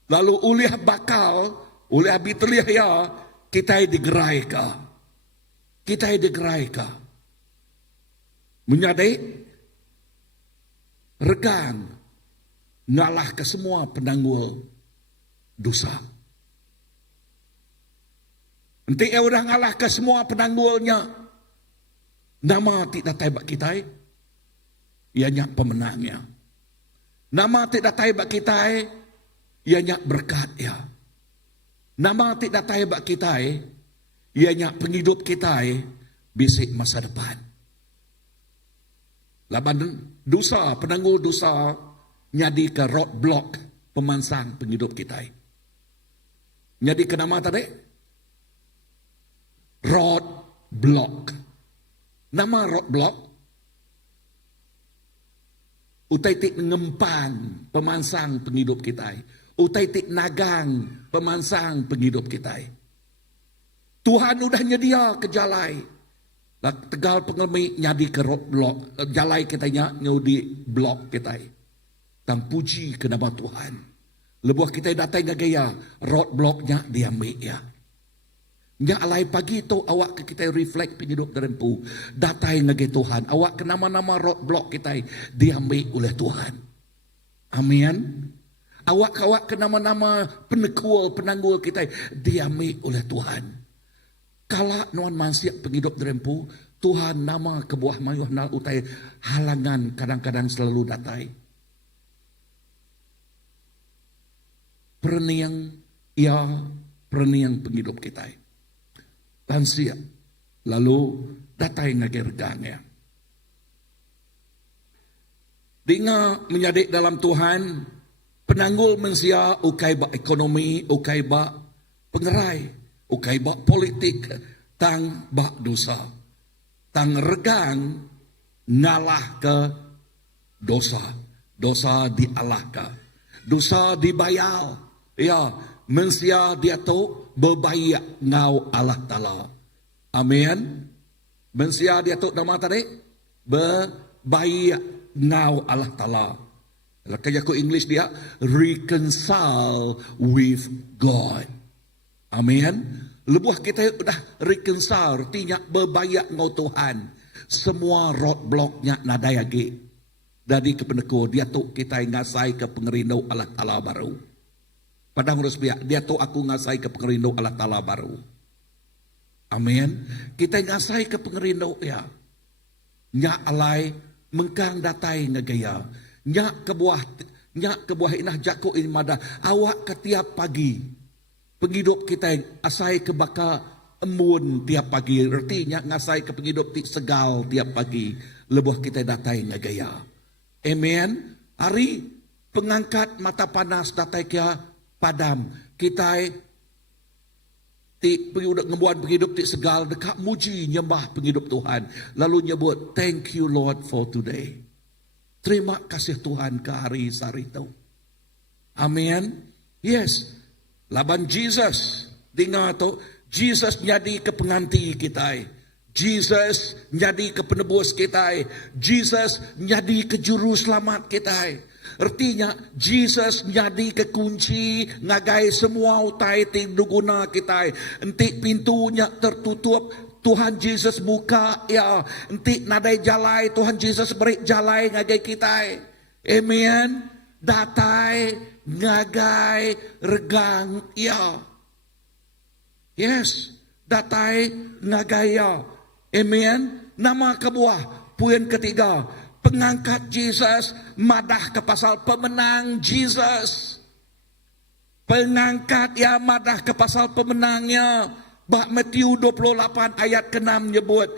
lalu oleh bakal, oleh abitliah ya, kita digerai ke, menyadai, regang, ngalah ke semua penanggul dosa. Nanti udah ngalah ke semua penanggulnya, nama tidak tebak kita. Ianya pemenangnya. Nama tidak tahu bak kita, ianya berkat ya. Nama tidak tahu bak kita, ianya penghidup kita, bisik masa depan. Laban dosa, penanggul dosa, nyadi ke roadblock pemansang penghidup kita. Nyadi ke nama tadi? Roadblock. Nama roadblock utai tik ngempang pemansang penghidup kita. Utai tik nagang pemansang penghidup kita. Tuhan udah nyedia ke jalai. Tegal pengelmi nyadi ke roadblock. Jalai kitanya nyudi blok kita. Tang puji ke nama Tuhan. Lebuh kita datang gaya roadblocknya diambil ya. Nya alai pagi tu awak ke kita reflect penghidup derempu. Datai ngage Tuhan. Awak ke nama-nama roadblock kita diambil oleh Tuhan. Amin. Awak ke nama-nama penanggul kita diambil oleh Tuhan. Kala nuan mansiak penghidup derempu, Tuhan nama kebuah mayuh nal utai halangan kadang-kadang selalu datai. Perniang penghidup kita. Lansia, lalu datai ngagergangnya. Dinga menyadik dalam Tuhan, penanggul mensia ukai ba ekonomi, ukai ba pengerai, ukai ba politik, tang ba dosa. Tang regang ngalah ke dosa. Dosa dialahkan. Dosa dibayal. Ya, mensia dia tu berbaik ngau Allah Ta'ala. Amin. Mensia dia tu nama tadi berbaik ngau Allah Ta'ala. Kalau aku English dia reconcile with God. Amin. Lebuh kita udah reconcile, artinya berbayak ngau Tuhan. Semua roadblocknya nadai lagi. Dari kepeneko, dia tu kita ngasai ke pengerindau Allah Ta'ala baru. Padahal harus biak, dia tu aku ngasai ke pengerindau Allah Ta'ala baru. Amin. Kita ngasai ke pengerindau ya. Nya alai mengkang datai ngegaya. Nya kebuah inah jako ini mada. Awak ketiap pagi. Penghidup kita asai ke baka embun tiap pagi. Artinya ngasai ke penghidup segal tiap pagi. Lebuh kita datai ngegaya. Amen. Hari pengangkat mata panas datai kia padam. Kita ngebuat penghidup ti segal dekat muji nyembah penghidup Tuhan. Lalu nyebut thank you Lord for today. Terima kasih Tuhan ke hari sari itu. Amen. Yes. Laban Jesus. Dengar tu. Jesus jadi ke penganti kita. Jesus jadi ke penebus kita. Jesus jadi ke juru selamat kita. Artinya Jesus jadi ke kunci ngagai semua utai ting duguna kita. Entik pintunya tertutup, Tuhan Yesus buka ya. Entik nadai jalai, Tuhan Yesus beri jalai ngagai kita. Amen. Datai ngagai regang ya. Yes, datai ngagai ya. Amen. Nama kebuah puan ketiga, pengangkat Jesus, madah ke pasal pemenang Jesus. Pengangkat ya madah ke pasal pemenangnya. Bak Matius 28 ayat ke-6 nyebut.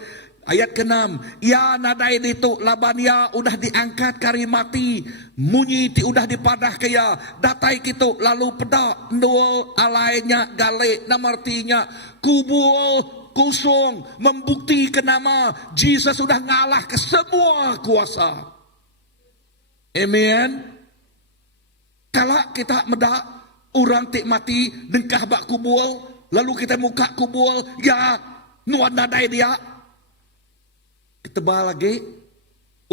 Ayat ke-6, ya nadai itu laban ya udah diangkat kari mati. Munyi ti udah dipadah kaya. Datai kitu lalu pedak nul alainya gale. Nama artinya kubul kosong membuktikan nama Jesus sudah ngalah ke semua kuasa. Amen. Kalau kita medak orang tik mati dengkah bak kubul, lalu kita muka kubul, ya nuan nadai dia. Ketebal lagi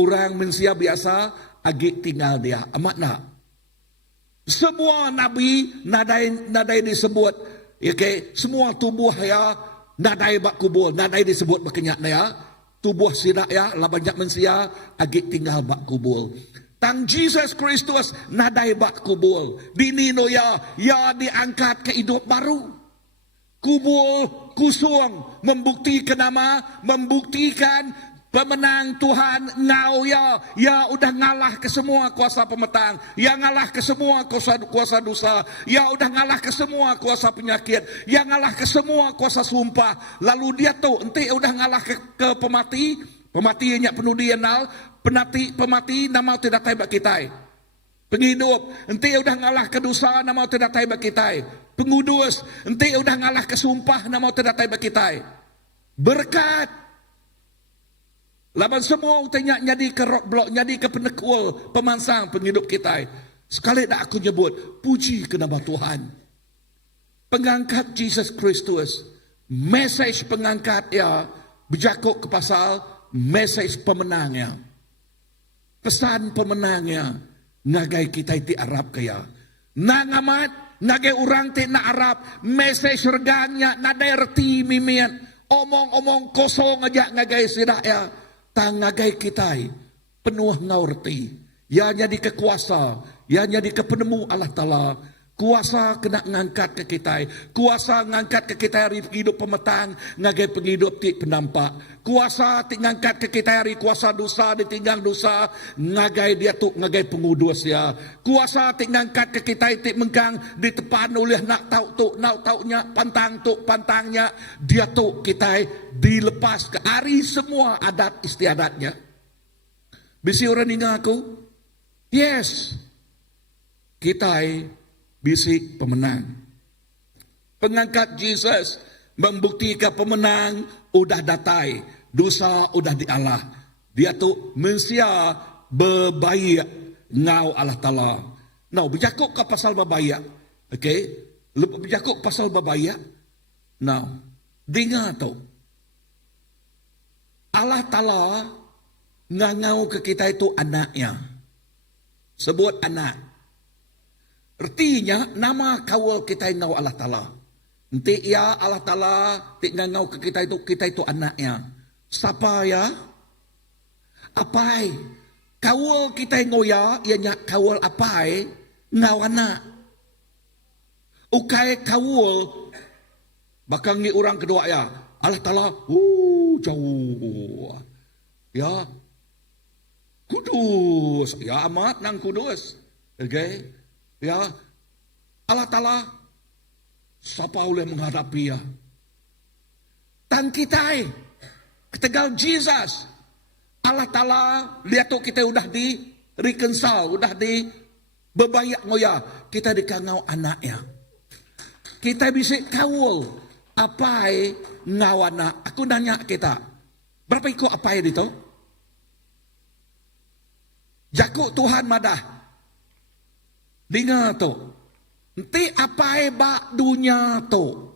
orang manusia biasa agi tinggal dia. Amat nak. Semua nabi nadai disebut. Okay, semua tubuh ya nadai bak kubul, nadai disebut berkenyak ya. Tubuh sidak ya, labanyak manusia agi tinggal bak kubul. Tang Jesus Kristus nadai bak kubul. Dinino ya diangkat ke hidup baru. Kubul kusung membuktikan nama, membuktikan pemenang Tuhan ngau ya udah ngalah ke semua kuasa pemetang, ya ngalah ke semua kuasa dosa, ya udah ngalah ke semua kuasa penyakit, ya ngalah ke semua kuasa sumpah. Lalu dia tuh enti udah ngalah ke pemati nya penuh dienal, pemati nama tidak taibak kita. Penghidup enti udah ngalah ke dosa, nama tidak taibak kita. Pengudus enti udah ngalah ke sumpah, nama tidak taibak kita. Berkat laban semua utanya nyadi ke rock block, nyadi ke penekul, pemansang penghidup kita. Sekali dah aku nyebut, puji ke nama Tuhan. Pengangkat Jesus Kristus, message pengangkat ya, berjakuk ke pasal message pemenangnya. Pesan pemenangnya, ngagai kita itu Arab kaya. Nangamat, ngagai orang ti na Arab, message regangnya, nadai reti mimian. Omong-omong kosong aja ngagai sidak ya. Tangagai kita penuh ngaurti. Ya jadi kekuasa. Ya jadi kepenemu Allah Ta'ala. Kuasa kena ngangkat ke kita. Kuasa ngangkat ke kita hari hidup pemetang. Ngagai penghidup ti penampak. Kuasa ti ngangkat ke kita hari kuasa dosa ditinggang dosa. Ngagai dia tu ngagai pengudus ya. Kuasa ti ngangkat ke kita ti mengkang ditepan oleh nak taunya pantang tu pantangnya. Dia tu kita dilepas ke hari semua adat istiadatnya. Bisi orang ingat aku? Yes. Kita bisi pemenang. Pengangkat Jesus membuktikan pemenang udah datai, dosa udah dialah. Dia tu manusia berbaik ngau Allah Ta'ala. Now, berjakuk ke pasal berbaik. Okay? Berjakuk pasal berbaik. Now, dengar tu. Allah Ta'ala ngau ke kita itu anaknya. Sebut anak. Artinya nama kawal kita ngau Allah Ta'ala. Nanti ya Allah Ta'ala ti ngangau ke kita itu anaknya. Siapa ya? Apai? Kawal kita ngoya, ianya kawal apai, ngau anak. Ukai kawal, bakal ngi orang kedua ya. Allah Ta'ala, jauh. Ya, kudus. Ya amat nang kudus. Okay? Ya, Allah Ta'ala, siapa boleh menghadapi ya? Tan kita, ketegal Jesus. Allah Ta'ala, lihat tuh kita udah di reconcile, udah di bebayak ngoya. Kita dikangau anaknya. Kita bisa kawul. Apai ngawana. Aku nanya kita. Berapa ikut apai itu? Jakuk Tuhan madah. Dengar tu. Enti apai bak dunia tu.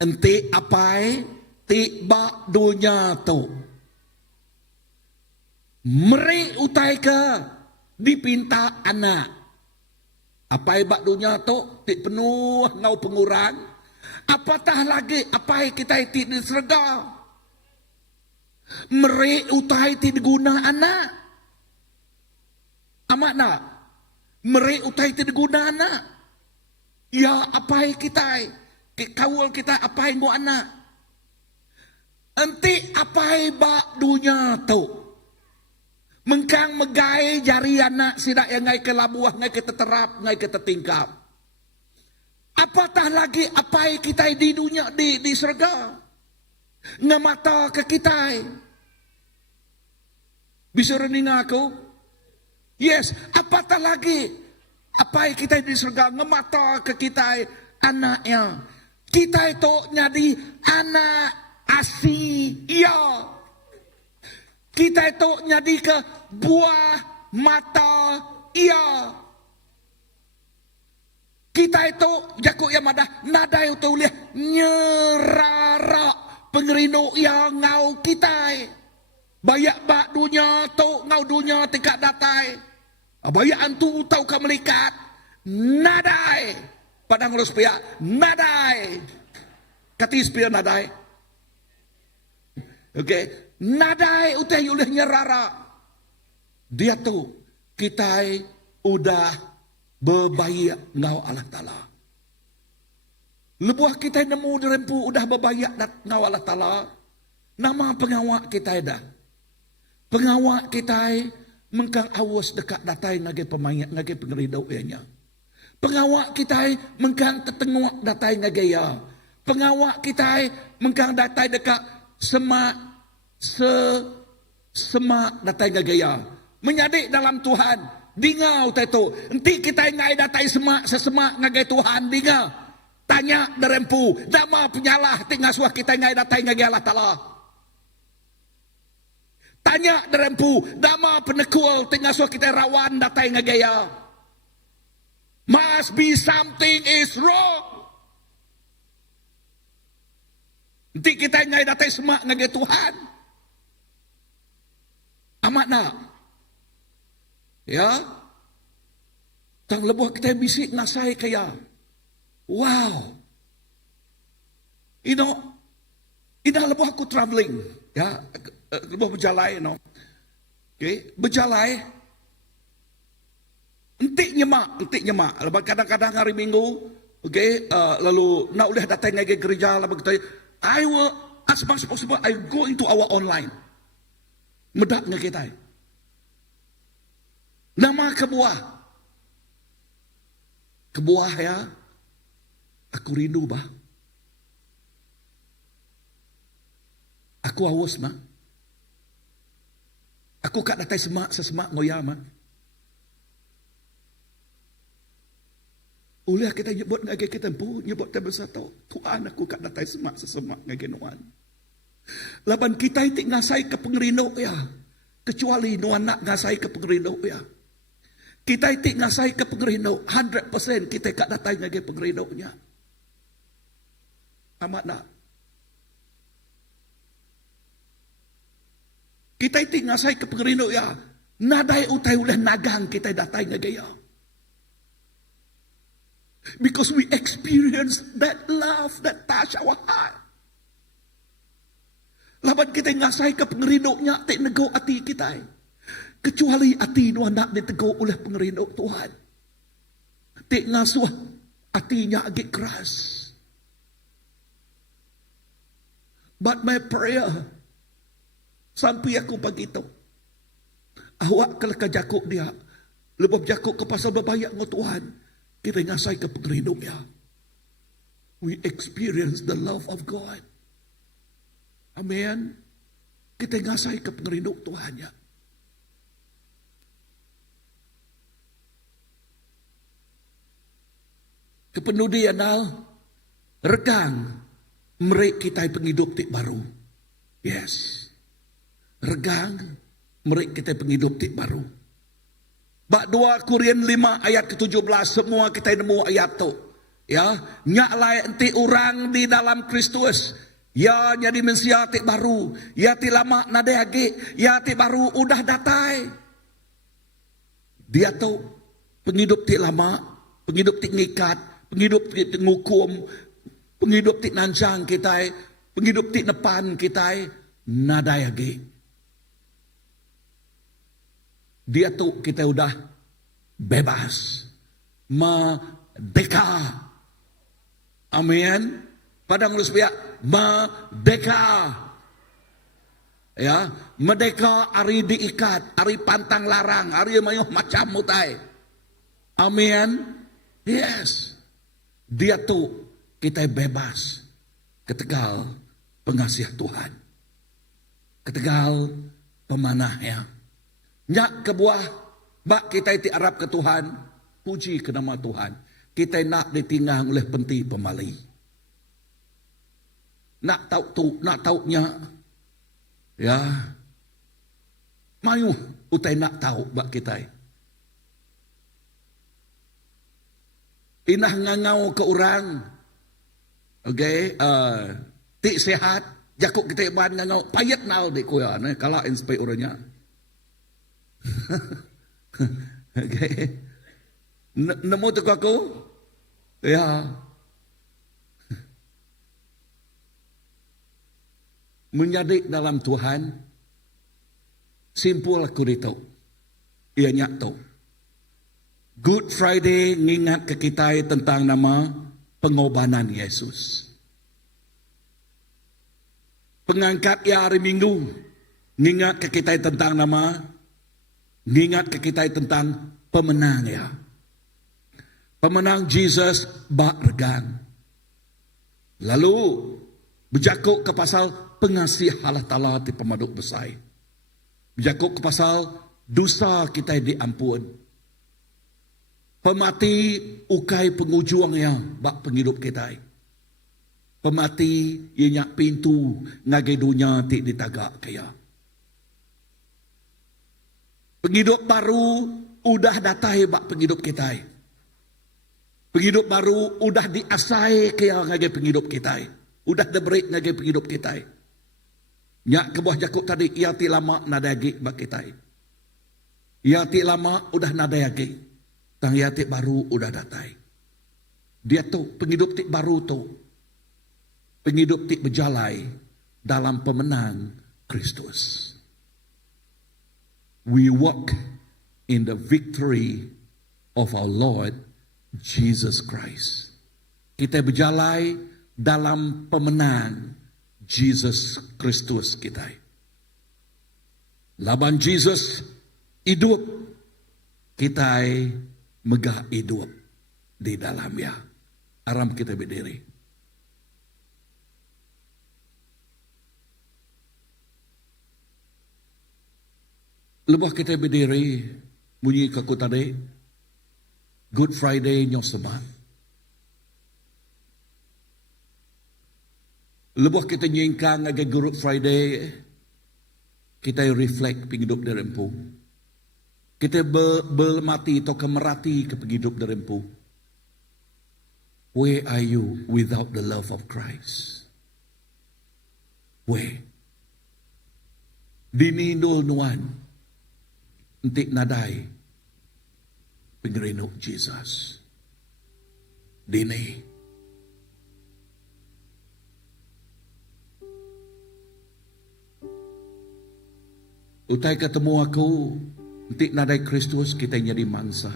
Enti apai ti bak dunia tu. Meri utai ke dipinta anak. Apai bak dunia tu ti penuh ngau pengurang. Apatah lagi apai kita ti di serga. Meri utai ti diguna anak. Amat nak? Meri utai ti diguna anak. Ya apai kita, kawal kita apai ngo anak. Enti apai bak dunia tu. Mengkang megai jari anak sidak yang ngai ke labuah, ngai ke teterap, ngai ke tetingkap. Apatah lagi apai kita di dunia di surga. Ngamata ke kita. Bisa rening aku? Yes, apatah lagi apai kita di surga ngamata ke kita anaknya. Kita itu jadi anak asih. Iya. Kita itu jadi ke buah mata ia. Kita itu jakuk yang madah nada itu lihat nyerara pengerino yang ngau kita. Bayak bak dunia tu ngau dunia tingkat datai. Bayak antu tau ka melikat nadai. Padang urus pihak nadai. Katis pihak nadai. Okay. Nadai utai oleh nyerara. Dia tu kita udah berbayak ngau Allah Ta'ala. Lebuah kita nemu derempu udah berbayak ngau Allah Ta'ala. Nama pengawak kita dah. Pengawak kita mengkang awas dekat datai ngage pemayak ngage pengeridau ianya. Pengawak kita mengkang tetengok datai ngage ya. Pengawak kita mengkang datai dekat semak semak datai gaya menyadik dalam Tuhan dingau teto enti kita ngai datai semak ngagai Tuhan dingau tanya derempu dama penyalah tinggal suah kita ngai datai ngagai Allah Ta'ala tanya derempu dama penekul tinggal suah kita rawan datai ngagaya must be something is wrong enti kita ngai datai semak ngagai Tuhan. Amat nak. Ya. Tang lebuh kita bisik nasai kaya. Wow. You know, ina lebuh aku traveling. Ya. Lebuh berjalai, you know. Okay. Berjalai. Entik nyemak. Lepas kadang-kadang hari Minggu. Okay. Lalu nak boleh datang lagi gereja. Lepas kita, I will, as much as possible, I go into our online. Medaknya kita. Nama kebuah. Kebuah ya. Aku rindu bah. Aku haus mah. Aku kat datai semak ngoya mah. Ulah kita nyebut ngage kita pun nyebut terbesar tau. Tuhan aku kat datai semak ngage nuan. Laban kita itu ngasai ke pengerino ya. Kecuali nuan nak ngasai ke pengerino ya. Kita itu ngasai ke pengerino 100% kita kat datai ngage pengerino nya. Amat nak. Kita itu ngasai ke pengerino ya. Nadai utai ulah nagang kita datai ngage ya. Because we experience that love that touch our heart. Laban kita ngasay ka pengerino niya, ti nego ati kita. Kecuali ati no anak ditego oleh pengerino Tuhan. Ti ngasuh atinya agak keras. But my prayer, sampai aku pagi itu, awak kalau kajakuk dia, lebih jakuk ke pasal berbayak ng Tuhan, kita ngasay ke pengerino niya. We experience the love of God. Amen. Kita ngasay ke pengerino Tuhan niya. Kepenudian regang mereka kita penghidup tik baru. Yes. Regang mereka kita penghidup tik baru. Bak 2 Korintus 5 ayat ke-17 semua kita nemu ayat tu. Ya, nyak layak enti orang di dalam Kristus. Ya jadi manusia tik baru. Ya ti lama nade agi, ya ti baru udah datai. Dia tu penghidup tik lama, penghidup tik ngikat, penghidup tik ngukum, penghidup tik nancang kita, penghidup tik nepan kita, nadai lagi. Dia tu kita udah bebas, merdeka. Amin. Pada mulus pihak merdeka. Ya, merdeka hari diikat, hari pantang larang, hari mayuh macam mutai. Amin. Yes. Dia tu kita bebas ketegal pengasih Tuhan. Ketegal pemanahnya. Nyak kebuah bak kita iti Arab ke Tuhan, puji ke nama Tuhan. Kita nak ditinggal oleh penti pemali. Nak tahu nya. Ya. Mayu utai nak tahu bak kita. Inah ngangau ke orang. Okay, ti sehat, jakuk kita ban ngangau, payat nal di kuya, kala inspire orangnya. Okay, nemu tu aku, ya, menjadi dalam Tuhan, simpul aku itu, ia nyak tu. Good Friday ngingat ke kita tentang nama pengorbanan Yesus. Pengangkat ya hari Minggu ngingat ke kita tentang nama, ngingat ke kita tentang pemenang ya. Pemenang Jesus bak regang. Lalu berjakuk ke pasal pengasih Allah Ta'ala di pemaduk besar. Berjakuk ke pasal dosa kita diampun. Pemati ukai pengujuang yang bak penghidup kita. Pemati ianya pintu ngagai dunia ti ditagak kaya. Penghidup baru udah datai bak penghidup kita. Penghidup baru udah diasai kaya ngagai penghidup kita. Udah diberi ngagai penghidup kita. Nyak kebuah jakuk tadi ia ti lama nadagi bak kita. Ia ti lama udah nadagi. Tang yatik baru udah datai. Dia tu penghidup tik baru tu. Penghidup tik berjalai dalam pemenang Kristus. We walk in the victory of our Lord Jesus Christ. Kita berjalai dalam pemenang Jesus Kristus kita. Laban Jesus hidup, kita megah hidup di dalamnya. Aram kita berdiri. Lepas kita berdiri, bunyi kaku tadi, Good Friday nyo sebat. Lepas kita nyingkang agak Good Friday, kita reflect penghidup dari empu. Kita bermati atau kemerati ke penghidup dari empu. Where are you without the love of Christ? Where? Dinindol nuan. Entik nadai. Pengerino Jesus. Dini. Utai ketemu aku, nanti nadai Kristus kita jadi mangsa.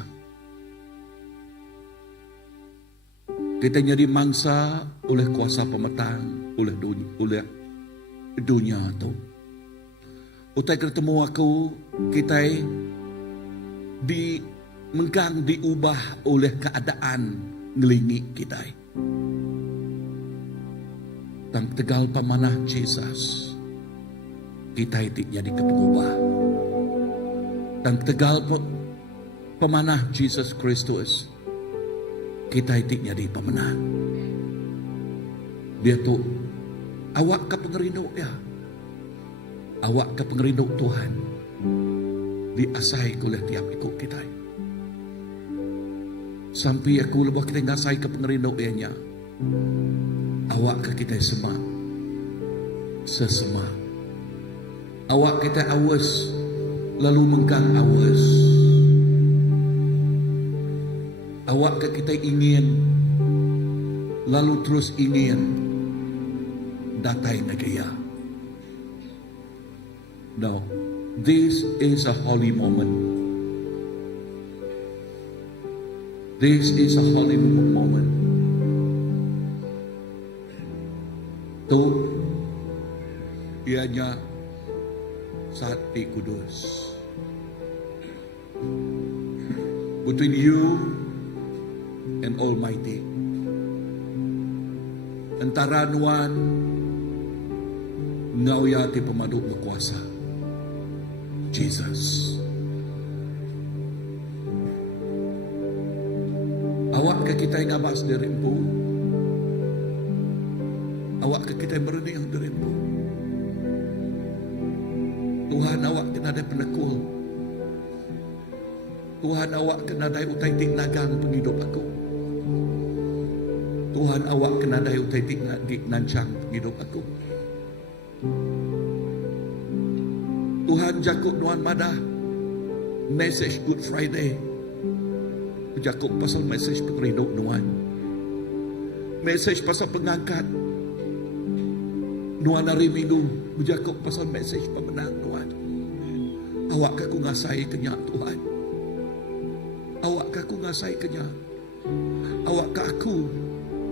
Kita jadi mangsa oleh kuasa pemetang, oleh dunia tu. Utai ketemu aku, kita diubah oleh keadaan ngelingi kita. Dan tegal pemanah Jesus, kita itu jadi pengubah. Dan tegal pemanah Jesus Kristus, kita itu jadi pemenang. Dia tu awak ke pengerinduk ya. Awak ke pengerinduk Tuhan. Diasai oleh tiap ikut kita. Sampai aku lebih kita ngasai ke pengerinduk ianya. Awak ke kita sesema. Awak kita awas, lalu mengkang awas. Awak ke kita ingin, lalu terus ingin, datai negaya. No, this is a holy moment. This is a holy moment. Tu, ianya Sati Kudus. Between you and Almighty. Antara nuan ngau yati pemadu berkuasa. Jesus. Awak ke kita yang abas dirimu. Awak ke kita yang berening dirimu. Tuhan awak kena ada penekul. Tuhan awak kena ada utai tik nagang penghidup aku. Tuhan awak kena ada utai tik nancang penghidup aku. Tuhan Jakub nuan madah message Good Friday. Jakub pasal message penghidup nuan. Message pasal pengangkat nuan hari Minggu. Jakub pasal message pemenang nuan. Awak aku ngasai kenyak Tuhan. Awak aku ngasai kenyak. Awak aku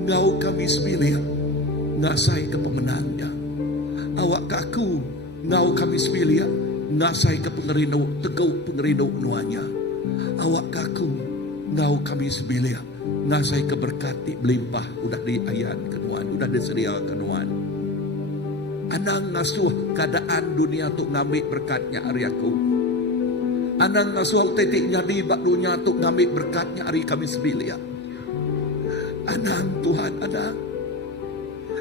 ngau kami sembilan ngasai ke pemenangnya. Awak aku ngau kami sembilan ngasai ke pengerino tegau pengerino nuanya. Awak aku ngau kami sembilan ngasai ke berkati melimpah udah diayan kenuan udah disedia kenuan. Anang ngasuh keadaan dunia tu ngambil berkatnya hari aku. Anang ngasuh tetiknya di bak dunia tu ngambil berkatnya hari kami sembilan. Anang Tuhan anang.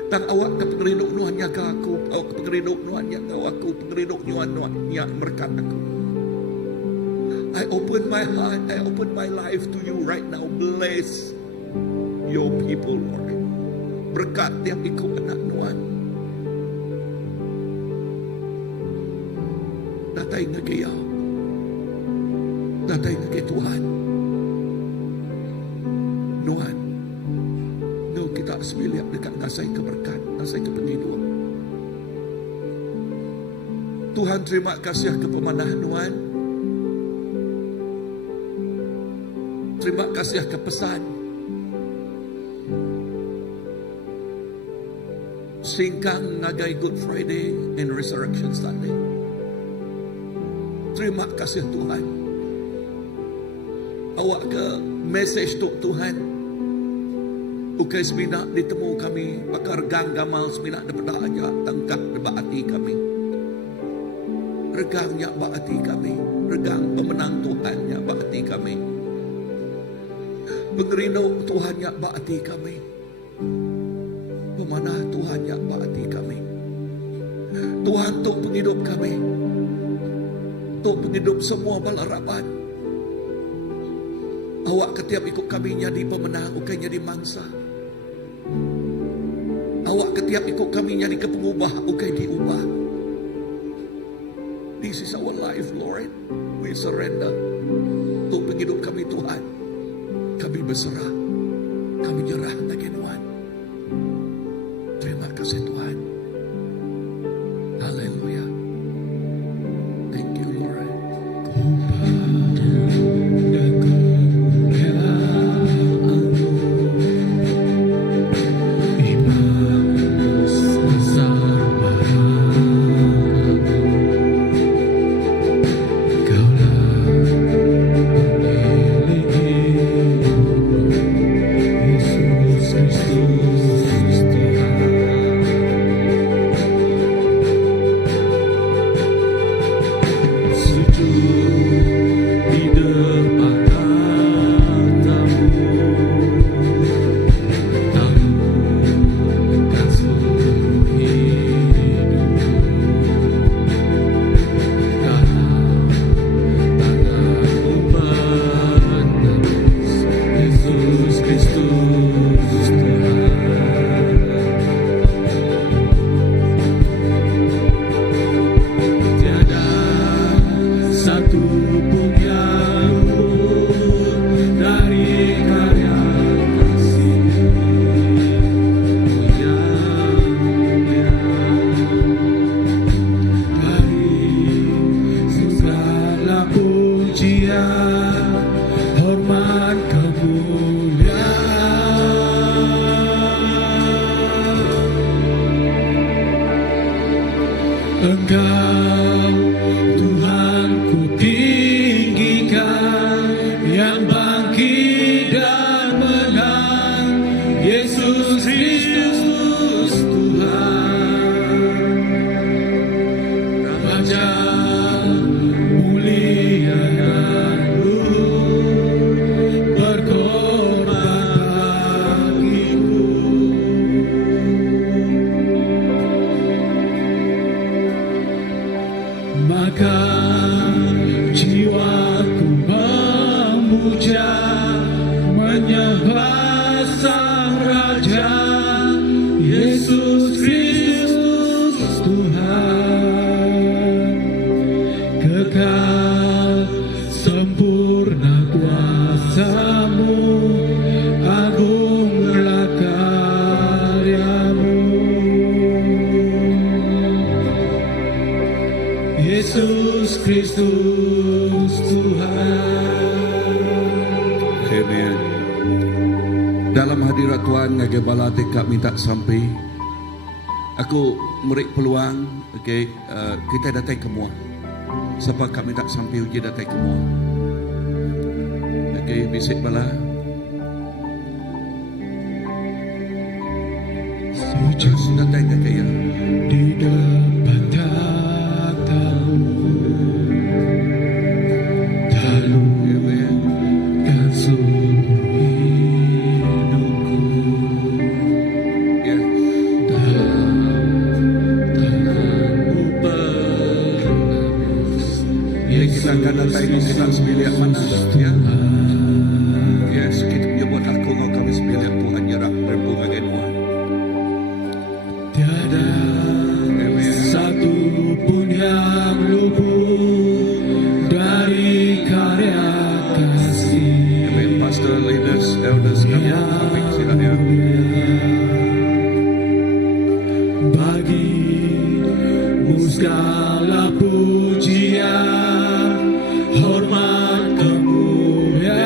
Dan awak ke pengerinduk nuannya ke aku. Awak ke pengerinduk nuannya ke aku. Pengerinduk nuannya berkat aku. I open my heart. I open my life to you right now. Bless your people, Lord. Berkat tiap ikut anak nuan. Datai ngegaya. Datai ngegaya Tuhan. Nuan. No kita sembilan dekat ngasai keberkat. Ngasai ke penghidup. Tuhan terima kasih ke pemanah nuan. Terima kasih ke pesan. Singkang ngagai Good Friday and Resurrection Sunday. Terima kasih Tuhan. Awak ke message tu Tuhan. Ukai semina ditemu kami. Pakar gang gamal semina daripada aja. Tangkap daripada hati kami. Regangnya hati kami. Regang pemenang Tuhannya hati kami. Pengerino Tuhannya hati kami. Pemanah Tuhannya hati kami. Tuhan tu penghidup kami. Tu penghidup semua balaraban. Awak ketiap ikut kami jadi pemenang, bukan jadi mangsa. Awak ketiap ikut kami jadi kepengubah, bukan diubah. This is our life, Lord. We surrender. Tu penghidup kami Tuhan. Kami berserah. Kami nyerah lagi Tuhan. Terima kasih Tuhan. Haleluya. Thank you Lord. Engkau Tuhan ku tinggikan, yang bangkit dan menang, Yesus Kristus Tuhan. Raja mulia dan luhur, berkorban bagiku. Maka jiwaku memuja, menyembah Sang Raja, Yesus Kristus Tuhan. Kekal sempurna kuasa-Mu, agunglah karya-Mu. Yesus Kristus Tuhan. Amen. Dalam hadirat Tuhan ngagabala tekak minta sampai. Aku merik peluang, okay, kita datang semua. Siapa kak minta sampai uji datang semua. Okay, bisik bala. Sujud Datang ke kaya. di depan tatamu, Amen. talungkan seluruh hidupku Ya. dalam tanganmu penebus. Jadi kita akan datang kita sembilan mana ya. Yes, kita menyebut aku ngau kami sembilan Tuhan nyerah rembu ngagen Tuhan. Tiada Amen. satu pun yang luput dari karya kasih. Amen. Pastor, leaders, elders, kami topik silakan ya. Bagimu segala pujian, hormat, kemuliaan.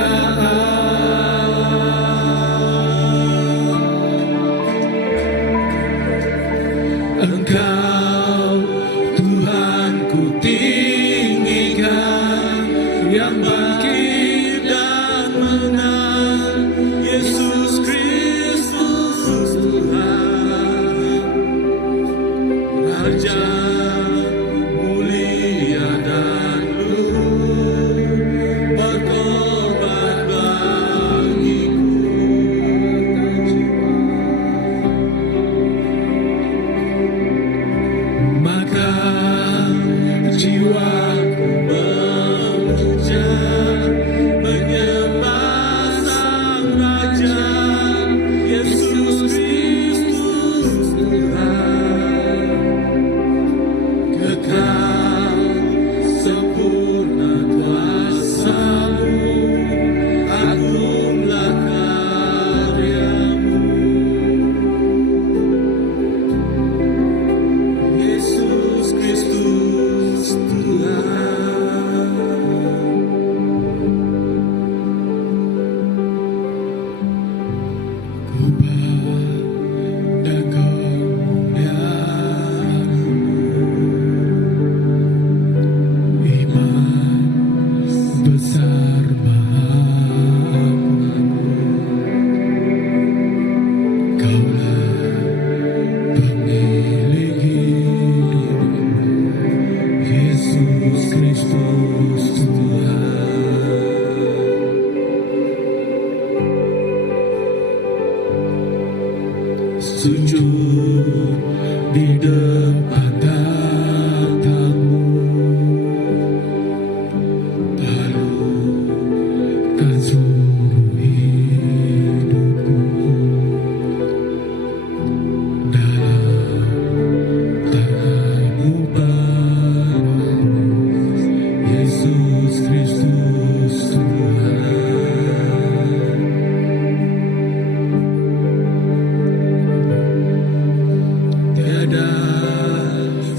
sujud di depan tatamu, talukan seluruh hidupku dalam tanganmu padamu, Yesus Kristus Tuhan. Tiada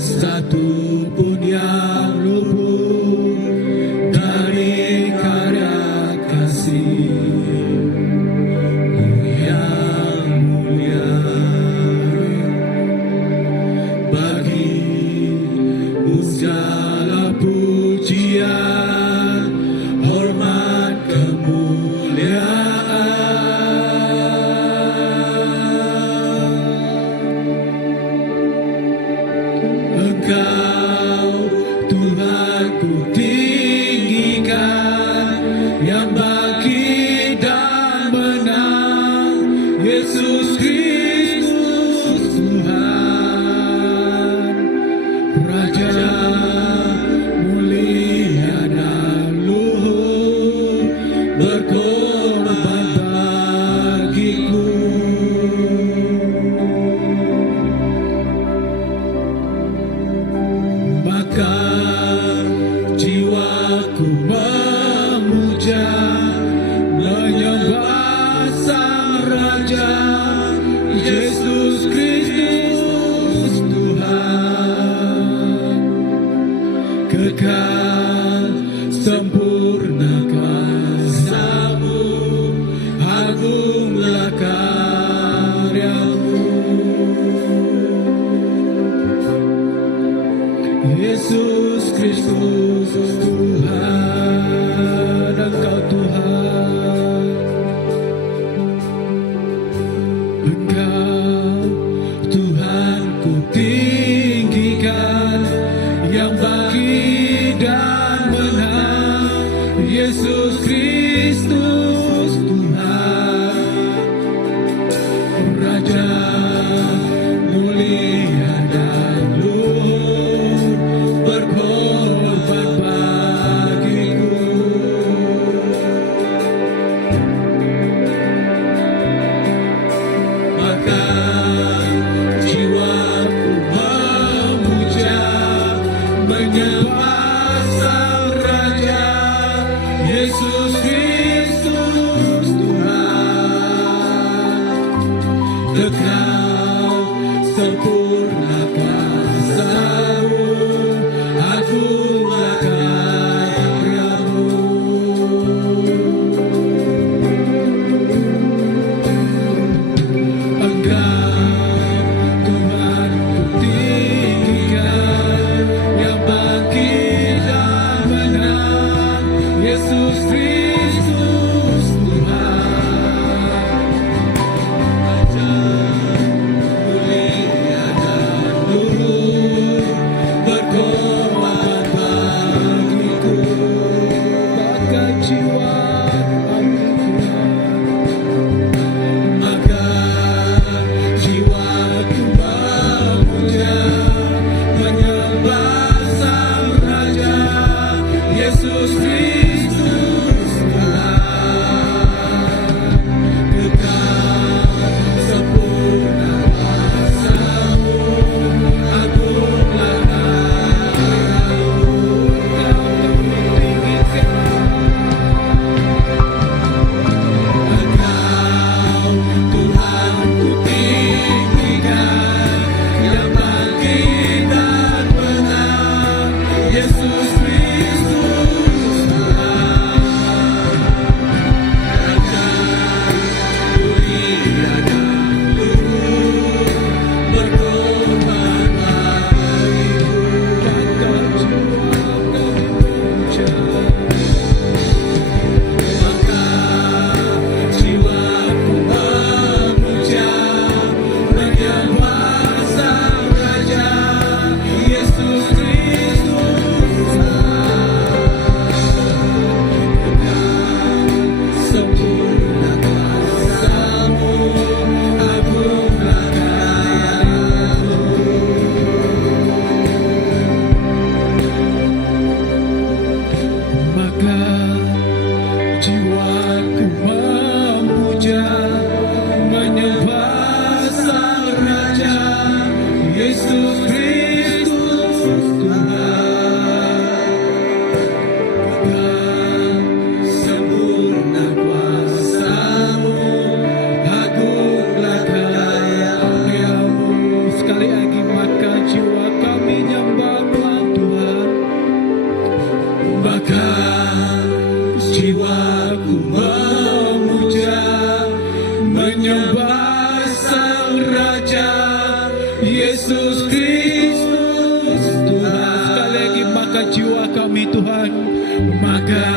satu pun yang luput dari karya kasih-Mu yang mulia. Bagi-Mu segala pujian, hormat, kemuliaan. Engkau Tuhanku tinggikan, yang bangkit dan menang, Yesus Kristus Tuhan, Raja mulia dan luhur, berkorban bagiku. Maka jiwaku memuja, menyembah Sang Raja, Yesus Kristus Tuhan. Kekal sempurna kuasa-Mu, agunglah karya-Mu. Yesus Kristus Tuhan, Engkau Tuhan. Engkau Tuhan ku tinggikan, yang bangkit dan menang, Yesus Kristus Tuhan, Raja mulia dan luhur, berkorban bagiku. Maka jiwaku memuja, menyembah Sang Raja, Yesus Kristus jiwaku memuja, menyembah Sang Raja Yesus Kristus Tuhan. Sekali lagi, maka jiwa kami Tuhan, maka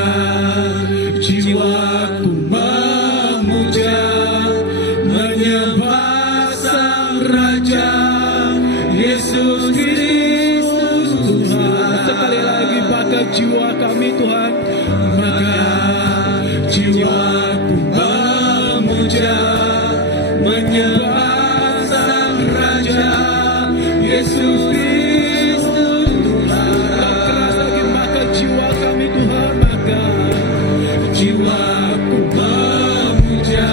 jiwaku memuja, menyembah Sang Raja Yesus Kristus Tuhan. Sekali lagi, maka jiwa kami Tuhan, maka jiwaku memuja, menyembah Sang Raja Yesus Kristus Tuhan. Keras lagi, maka jiwa kami Tuhan, maka jiwaku memuja,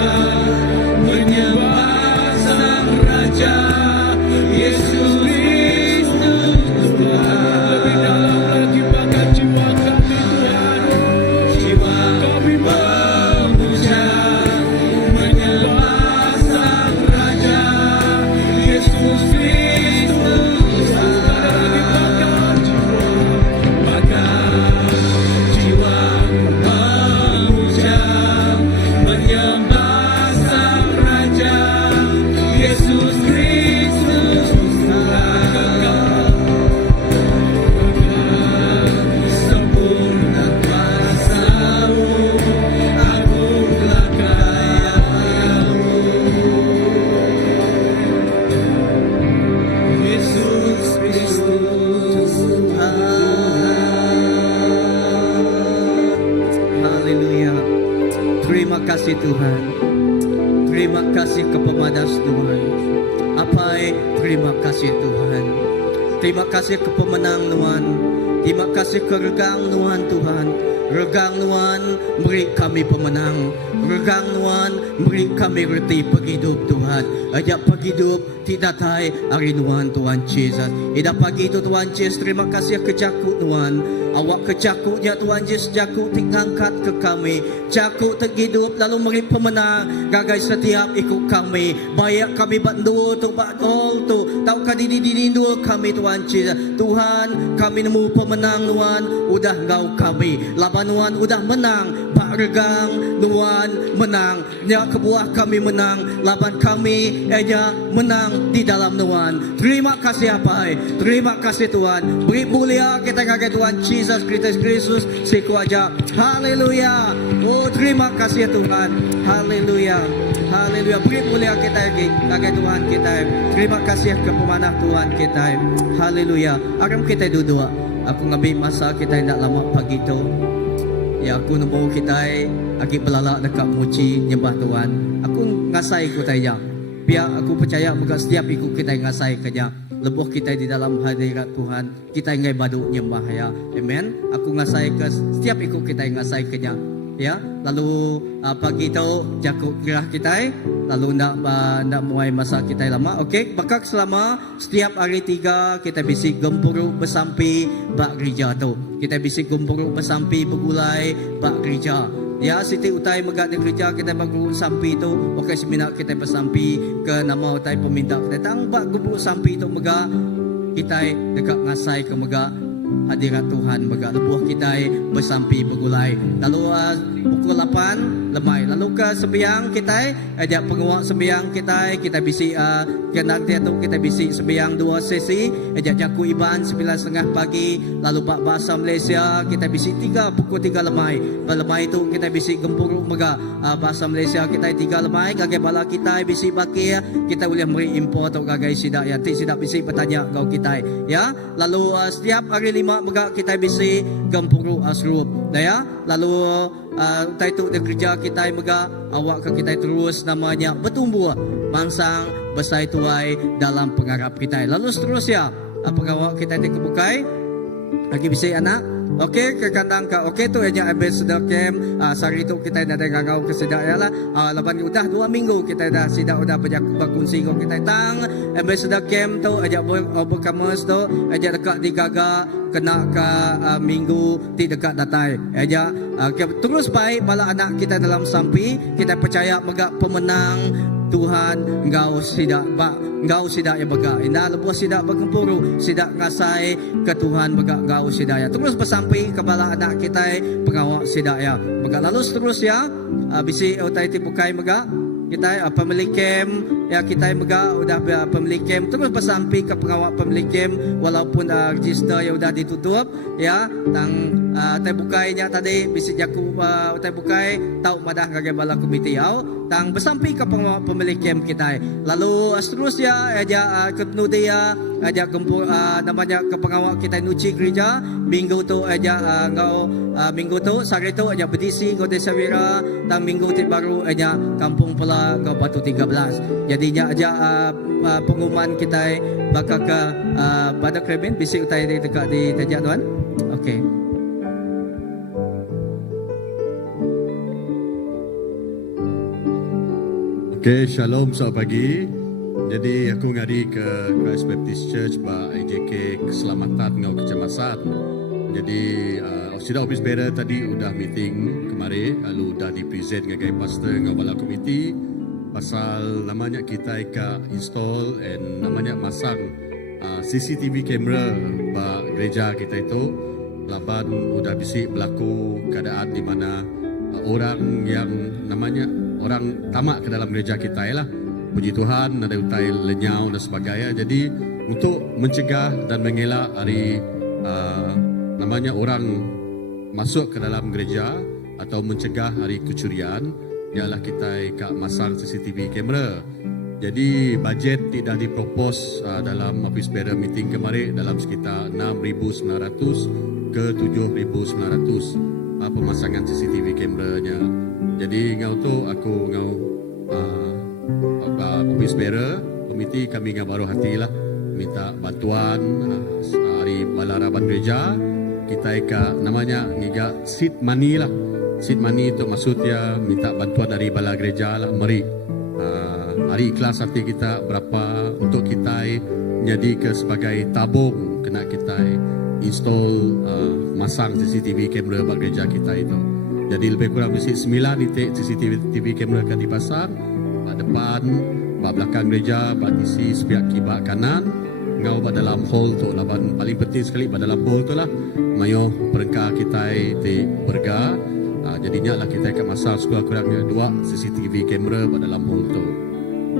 menyembah Sang Raja Yesus Kristus Tuhan. Lebih dalam lagi, maka jiwa kami Tuhan, jiwa kami memuja, menyembah Sang Raja Yesus Kristus Tuhan. Maka jiwa memuja, menyembah Sang Raja Yesus Kristus Tuhan. Sempurna kuasa-Mu, agunglah karya-Mu. Yesus Kristus Haleluya. Terima kasih Tuhan. Terima kasih kepemadas Tuhan. Apai, terima kasih Tuhan. Terima kasih kepemenang Tuhan. Terima kasih keregang Tuhan. Regang Tuhan, beri kami pemenang. Regang Tuhan, beri kami reti paghidup Tuhan. Ajak paghidup tidak tay hari Tuhan Yesus. Ida pagi itu Tuhan Yesus, terima kasih kejakut Tuhan. Awak kejakutnya Tuhan Yesus, jakut tingangkat ke kami. Jakut terhidup lalu beri pemenang. Gagai setiap ikut kami. Bayak kami bandu tu batol tu. Tahu kadi di dua kami Tuhan Yesus. Tuhan, kami nemu pemenang Tuhan. Udah ngau kami. Laban Tuhan udah menang. Pak regang Tuhan menang. Ya kebuah kami menang. Laban kami menang di dalam Tuhan. Terima kasih apa? Terima kasih Tuhan. Beri mulia kita gagai Tuhan Yesus Kristus si kuaja. Haleluya. Oh terima kasih Tuhan. Haleluya. Haleluya. Beri mulia kita gagai Tuhan kita. Terima kasih kepada Tuhan kita. Haleluya. Aram kita duduk. Aku ngambil masa kita tidak lama pagi tu. Ya aku nemu kita agi belalak dekat muji nyembah Tuhan. Aku ngasai ku tanya. Biar aku percaya moga setiap ikut kita ngasai kerja. Lebuh kita di dalam hadirat Tuhan. Kita ngai badu nyembah ya. Amen. Aku ngasai ke setiap ikut kita ngasai kerja. Ya, lalu pagi itu jakut gerah kita, lalu nak mulai masa kita lama. Okey, bakal selama setiap hari 3 kita bisik gempuruk bersampi bak gereja tu. Kita bisik gempuruk bersampi bergulai bak gereja. Ya, Siti Utai megat di gereja kita berguruk sampi tu. Okey, seminar kita bersampi ke nama Utai peminta kita tang bak gempuruk sampi tu megak kita dekat ngasai ke megak hadirat Tuhan megak lebuh kita bersampi bergulai. Lalu pukul 8 lemai. Lalu ke sembiang kita ajak penguak sembiang kita bisi kena dia tu kita bisi sembiang 2 sesi ajak jaku iban 9:30 pagi. Lalu bak bahasa Malaysia kita bisi 3 pukul 3 lemai. Lemai tu kita bisi gempuruk megak bahasa Malaysia kita 3 lemai. Gagai bala kita bisi bakir kita boleh beri info tu gagai sidak ya ti sidak bisi bertanya kau kita ya. Lalu setiap hari 5 megak kita bisi gempuruk asrup ya. Lalu utai tu di kerja kita megak awak ke kita terus namanya bertumbuh mangsang besar tuai dalam pengharap kita. Lalu seterusnya apakah awak kita dikebukai lagi bisi anak. Okey ke kandang ke okey tu aja ambassador camp sehari tu kita dah ngangau ke sedak ya lah. Lepas udah 2 minggu kita dah sidak udah berkongsi kau kita tang ambassador camp tu aja overcomers tu aja dekat di Gaga kena ke minggu di dekat datai aja terus baik bala anak kita dalam sampi kita percaya megak pemenang Tuhan engkau sidak ngau sida ya baga ina lebuh sida bagempuru sida ngasai ke Tuhan baga ngau sida ya terus bersampai kepala anak kita pengawak sida ya baga lalu terus ya bisi utai tipukai baga kita pemilik camp ya kita mega udah pemilik camp terus bersampai ke pengawal pemilik camp walaupun register ya udah ditutup ya tang terbukainya tadi bisa jaku terbukai tahu madah gagal bala komite au tang bersampai ke pengawal pemilik camp kita lalu seterusnya aja ketemu dia aja gempur namanya ke pengawal kita nuci gereja minggu tu aja ngau minggu tu sehari tu aja berdisi ngau desa wira tang minggu tu baru aja kampung pela ngau batu 13 jadinya aja pengumuman kita bakal ke Badak Krebin bisik utai dekat di Tajak tuan okey. Okay, shalom selamat pagi. Jadi aku ngari ke Christ Baptist Church ba IJK Keselamatan ngau kecemasan. Jadi sudah office bearer tadi udah meeting kemarin lalu udah dipresent ngagai pastor ngau bala komiti pasal namanya kita install and namanya masang CCTV camera ba gereja kita itu laban udah bisik berlaku keadaan di mana orang yang namanya orang tamak ke dalam gereja kita lah. Puji Tuhan ada utai lenyau dan sebagainya. Jadi untuk mencegah dan mengelak hari namanya orang masuk ke dalam gereja atau mencegah hari kecurian ialah kita masang CCTV kamera. Jadi bajet tidak dipropos dalam office bearer meeting kemarin dalam sekitar 6,900 ke 7,900 pemasangan CCTV kameranya. Jadi ngau tu aku ngau office bearer komiti kami ngau baru hati lah minta bantuan hari balaraban gereja kita namanya ngiga seed money lah. Seed money itu maksudnya minta bantuan dari bala gereja lah mari hari ikhlas hati kita berapa untuk kita jadi ke sebagai tabung kena kita install masang CCTV kamera bagi gereja kita itu. Jadi lebih kurang mesti 9 titik CCTV kamera akan dipasang pada depan, pada belakang gereja, pada isi sebelah kiblat kanan, ngau pada dalam hall tu. Laban paling penting sekali pada dalam hall tu lah. Mayo perengkah kita di berga. Jadinya lah kita akan masang sekurang-kurangnya 2 CCTV kamera pada dalam hall tu.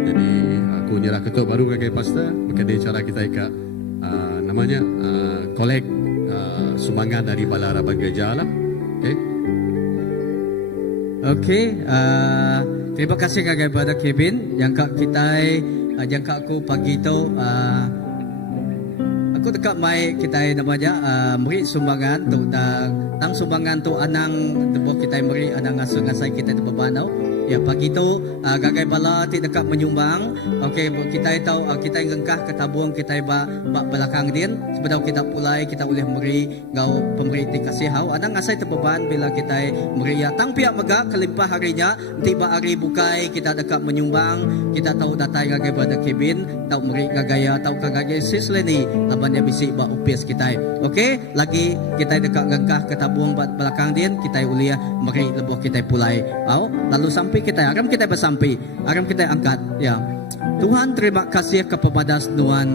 Jadi aku nyerah ketuk baru sebagai pastor. Berkait cara kita akan namanya collect sumbangan dari balaraban gereja lah. Okay. Okey, Terima kasih kepada Kevin yang kak kita yang kak aku pagi tu aku dekat mai kita namanya beri sumbangan tu tang sumbangan tu anang debuh kita beri anang ngasai kita tu bebanau ya pagi tu gagai bala ti dekat menyumbang okey kita tahu kita ngengkah ke tabung kita ba belakang din sebelum kita pulai kita boleh beri ngau pemberi ti kasih hau anang ngasai tu beban bila kita beri ya tang pihak mega kelimpah harinya tiba hari bukai kita dekat menyumbang kita tahu datai gagai pada Kevin tahu beri gagaya tahu gagai sisleni labannya bisik ba upis kita okey lagi kita dekat ngengkah ke tabung belakang din kita uliah beri lebuh kita pulai lalu sampai kita akan kita bersampai akan kita angkat ya Tuhan terima kasih kepada Tuhan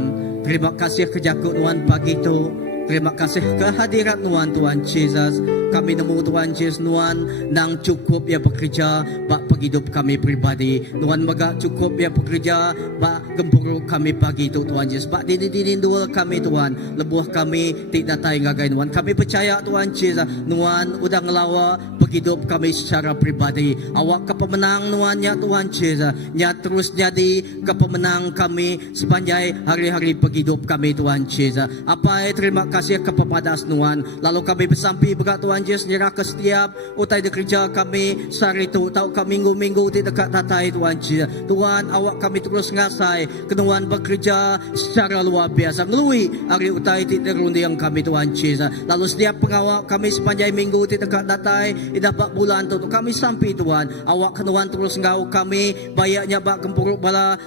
terima kasih kejakut Tuhan pagi itu terima kasih kehadiran Tuhan Jesus kami nemu Tuhan Jesus Tuhan nang cukup ya bekerja bak penghidup kami pribadi Tuhan mega cukup ya bekerja bak gempuru kami pagi itu Tuhan Jesus bak dini dua kami Tuhan lebuh kami tidak datai ngagai Tuhan kami percaya Tuhan Jesus Tuhan udah ngelawa hidup kami secara pribadi awak kepemenang nuannya Tuhan Jesus nya terus jadi kepemenang kami sepanjang hari-hari penghidup kami Tuhan Jesus apa terima kasih kepada Tuhan lalu kami bersampai berkat Tuhan Jesus nyerah ke setiap utai di kerja kami sehari itu tahu kami minggu-minggu di dekat tatai Tuhan Jesus Tuhan awak kami terus ngasai kenuan bekerja secara luar biasa melalui hari utai di derundiang kami Tuhan Jesus lalu setiap pengawal kami sepanjang minggu di dekat tatai Idapat bulan tu kami sampai Tuhan. Awak kenuan terus ngau kami. Bayaknya bak gempuruk bala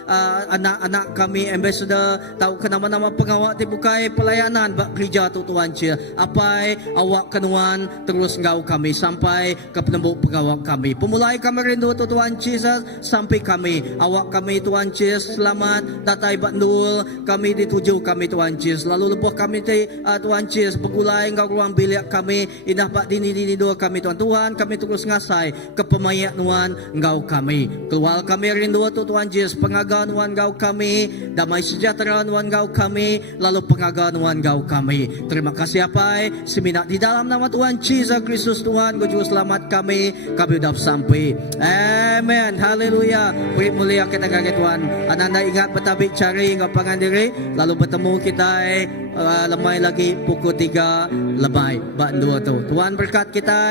anak-anak kami ambassador. Tahu ke nama-nama pengawak dibukai pelayanan bak gereja tu Tuhan Cia. Apai awak kenuan terus ngau kami sampai ke penembuk pengawak kami. Pemulai kami rindu tu Tuhan Jesus sampai kami. Awak kami Tuhan Jesus selamat datai bandul kami dituju kami Tuhan Jesus. Lalu lebuh kami Tuhan Jesus begulai ngau ruang bilik kami. Indah bak dini dua kami Tuhan kami terus ngasai ke pemayak nuan ngau kami. Keluar kami rindu tu Tuhan Jesus pengagaan nuan ngau kami. Damai sejahtera nuan ngau kami. Lalu pengagaan nuan ngau kami. Terima kasih apai seminat di dalam nama Tuhan Jesus Kristus Tuhan Juru Selamat kami sudah sampai. Amen. Haleluya. Beri mulia kita kepada Tuhan. Anda ingat bertabik cari ngau pangan diri. Lalu bertemu kita lemai lagi pukul 3 lebay. Bak dua tu. Tuhan berkat kita.